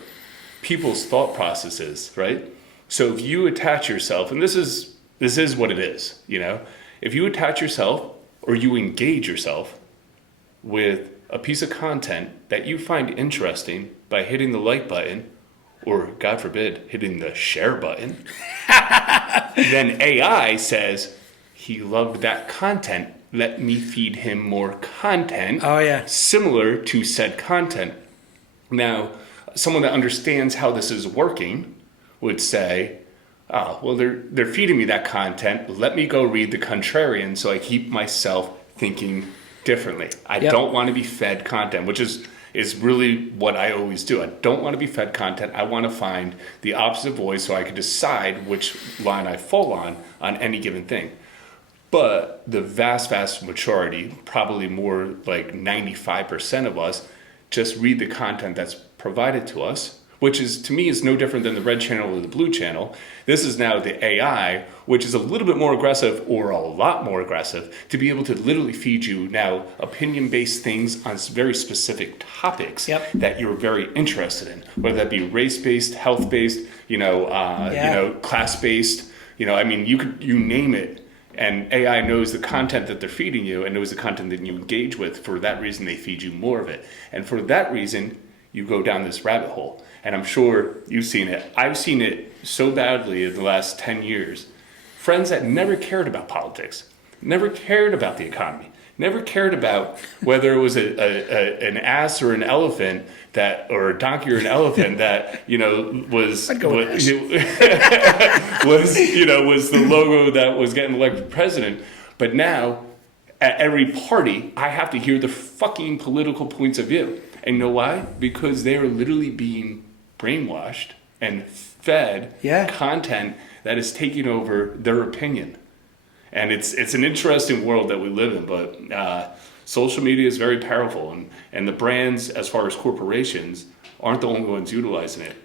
people's thought processes, right? So if you attach yourself, and this is what it is, if you attach yourself or you engage yourself with a piece of content that you find interesting by hitting the like button, or God forbid, hitting the share button, then AI says, he loved that content. Let me feed him more content. Oh, yeah. Similar to said content. Now, someone that understands how this is working would say, oh, well, they're feeding me that content. Let me go read the contrarian so I keep myself thinking differently. I don't want to be fed content, which is really what I always do. I don't want to be fed content. I want to find the opposite voice so I can decide which line I fall on any given thing. But the vast, vast majority, probably more like 95% of us, just read the content that's provided to us, which is, to me, is no different than the red channel or the blue channel. This is now the AI, which is a little bit more aggressive, or a lot more aggressive, to be able to literally feed you now opinion-based things on very specific topics that you're very interested in, whether that be race-based, health-based, class-based, you name it. And AI knows the content that they're feeding you and knows the content that you engage with. For that reason, they feed you more of it. And for that reason, you go down this rabbit hole. And I'm sure you've seen it. I've seen it so badly in the last 10 years. Friends that never cared about politics, never cared about the economy, never cared about whether it was an ass or an elephant or a donkey or an elephant that was I'd go with was the logo that was getting elected president. But now at every party I have to hear the fucking political points of view. And you know why? Because they are literally being brainwashed and fed content that is taking over their opinion. And it's an interesting world that we live in, but social media is very powerful, and the brands, as far as corporations, aren't the only ones utilizing it.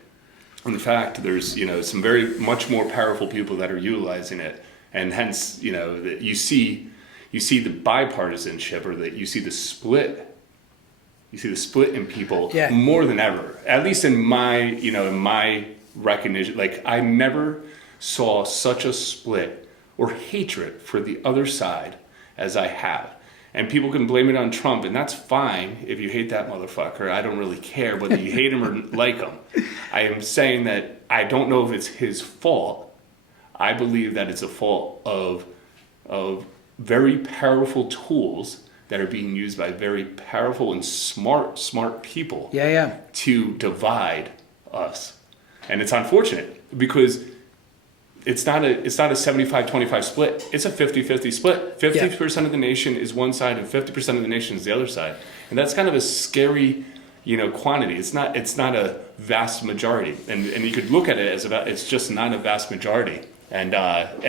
In fact, there's some very much more powerful people that are utilizing it, and hence that you see the bipartisanship, or that you see the split. You see the split in people more than ever. At least in my recognition, like I never saw such a split or hatred for the other side as I have. And people can blame it on Trump, and that's fine if you hate that motherfucker. I don't really care whether you hate him or like him. I am saying that I don't know if it's his fault. I believe that it's a fault of very powerful tools that are being used by very powerful and smart people to divide us. And it's unfortunate because it's not a 75-25 split. It's a 50-50 split. 50% of the nation is one side and 50% of the nation is the other side. And that's kind of a scary, quantity. It's not a vast majority. And you could look at it as it's just not a vast majority. But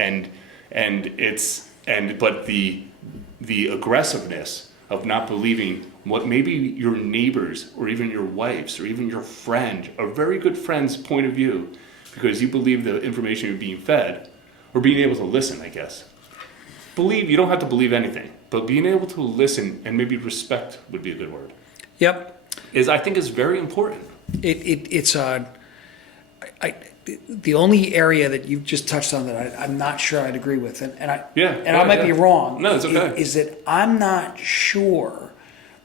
the aggressiveness of not believing what maybe your neighbors or even your wives or even your friend, a very good friend's point of view, because you believe the information you're being fed, or being able to listen, I guess. You don't have to believe anything, but being able to listen and maybe respect would be a good word. Yep. I think is very important. The only area that you just touched on that I'm not sure I'd agree with, and I might be wrong. No, it's okay. Is that I'm not sure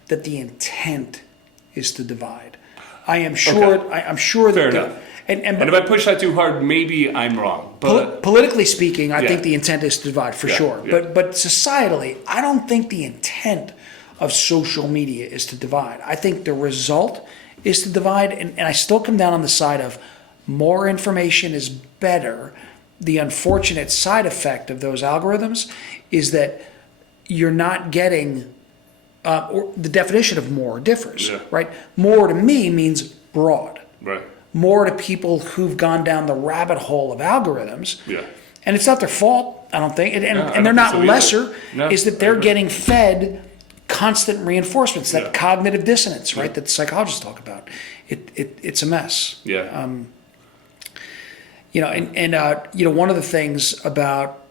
that the intent is to divide. I am sure. Okay. I'm sure that. Fair enough. And if I push that too hard, maybe I'm wrong. But politically speaking, I think the intent is to divide for sure. Yeah. But societally, I don't think the intent of social media is to divide. I think the result is to divide, and I still come down on the side of more information is better. The unfortunate side effect of those algorithms is that you're not getting, or the definition of more differs, right? More to me means broad. Right. More to people who've gone down the rabbit hole of algorithms. Yeah. And it's not their fault, I don't think. And they're not lesser, is that they're getting fed constant reinforcements, that cognitive dissonance, right, that psychologists talk about. It's a mess. Yeah. One of the things about,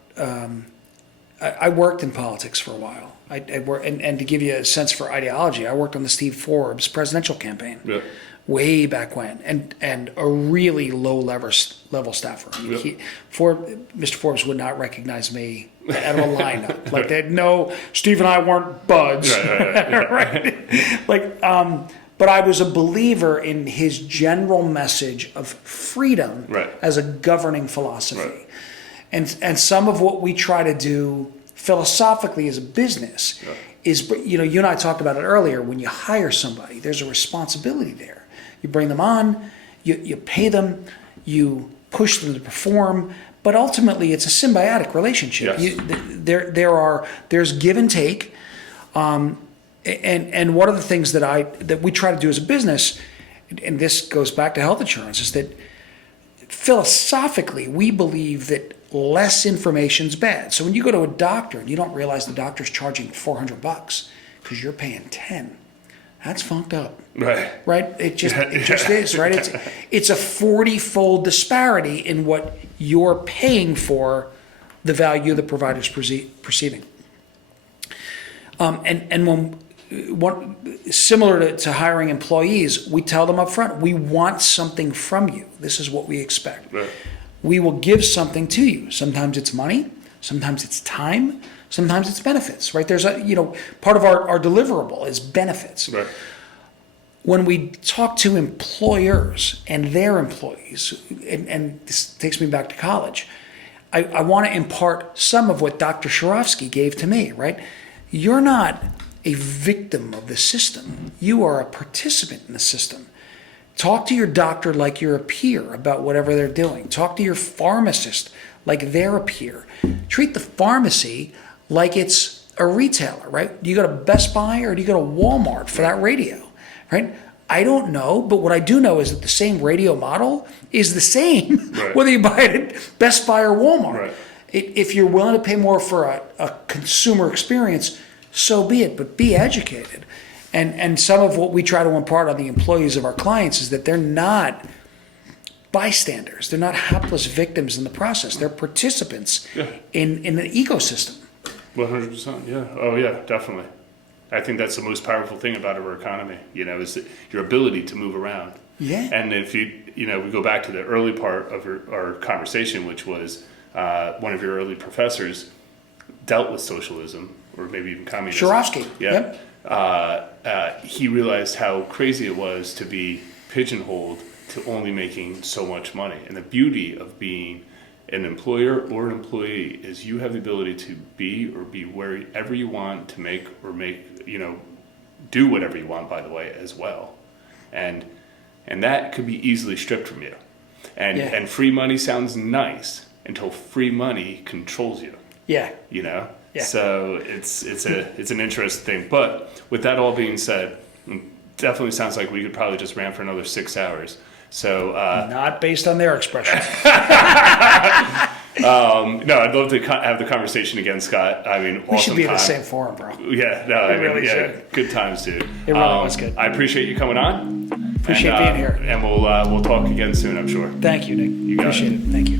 I worked in politics for a while. I worked, and to give you a sense for ideology, I worked on the Steve Forbes presidential campaign. Yeah. Way back when, and a really low level staffer. Mr. Forbes would not recognize me out of a lineup. Like they no, Steve and I weren't buds, right? But I was a believer in his general message of freedom as a governing philosophy, and some of what we try to do philosophically as a business is, you and I talked about it earlier. When you hire somebody, there's a responsibility there. You bring them on, you pay them, you push them to perform, but ultimately it's a symbiotic relationship. Yes. There's give and take, and one of the things that we try to do as a business, and this goes back to health insurance, is that philosophically we believe that less information is bad. So when you go to a doctor and you don't realize the doctor's charging $400 because you're paying 10. That's funked up. Right? It just is, right? It's a 40-fold disparity in what you're paying for the value the provider's perceiving. Similar to hiring employees, we tell them up front, we want something from you. This is what we expect. Right. We will give something to you. Sometimes it's money, sometimes it's time, sometimes it's benefits, right? There's part of our deliverable is benefits. Right. When we talk to employers and their employees, and this takes me back to college, I want to impart some of what Dr. Sharofsky gave to me, right? You're not a victim of the system. You are a participant in the system. Talk to your doctor like you're a peer about whatever they're doing. Talk to your pharmacist like they're a peer. Treat the pharmacy like it's a retailer, right? Do you go to Best Buy or do you go to Walmart for that radio, right? I don't know, but what I do know is that the same radio model is the same whether you buy it at Best Buy or Walmart. Right. If you're willing to pay more for a consumer experience, so be it, but be educated. And some of what we try to impart on the employees of our clients is that they're not bystanders. They're not hapless victims in the process. They're participants in an ecosystem. 100%, yeah. Oh, yeah, definitely. I think that's the most powerful thing about our economy, is your ability to move around. Yeah. And if we go back to the early part of our conversation, which was one of your early professors dealt with socialism, or maybe even communism. Sharofsky. Yeah. Yep. He realized how crazy it was to be pigeonholed to only making so much money. And the beauty of being an employer or an employee is you have the ability to be wherever you want, to make, do whatever you want, by the way, as well. And that could be easily stripped from you. And Yeah. and free money sounds nice until free money controls you. Yeah. You know. Yeah. So it's an interesting thing. But with that all being said, it definitely sounds like we could probably just rant for another 6 hours. So Not based on their expression. no, I'd love to have the conversation again, Scott. I mean, We awesome should be in time. the same forum, bro. Yeah, no, I mean, really yeah, should. good times, dude. It really was good. I appreciate you coming on. Appreciate being here. And we'll talk again soon, I'm sure. Thank you, Nick. got Appreciate it. Thank you.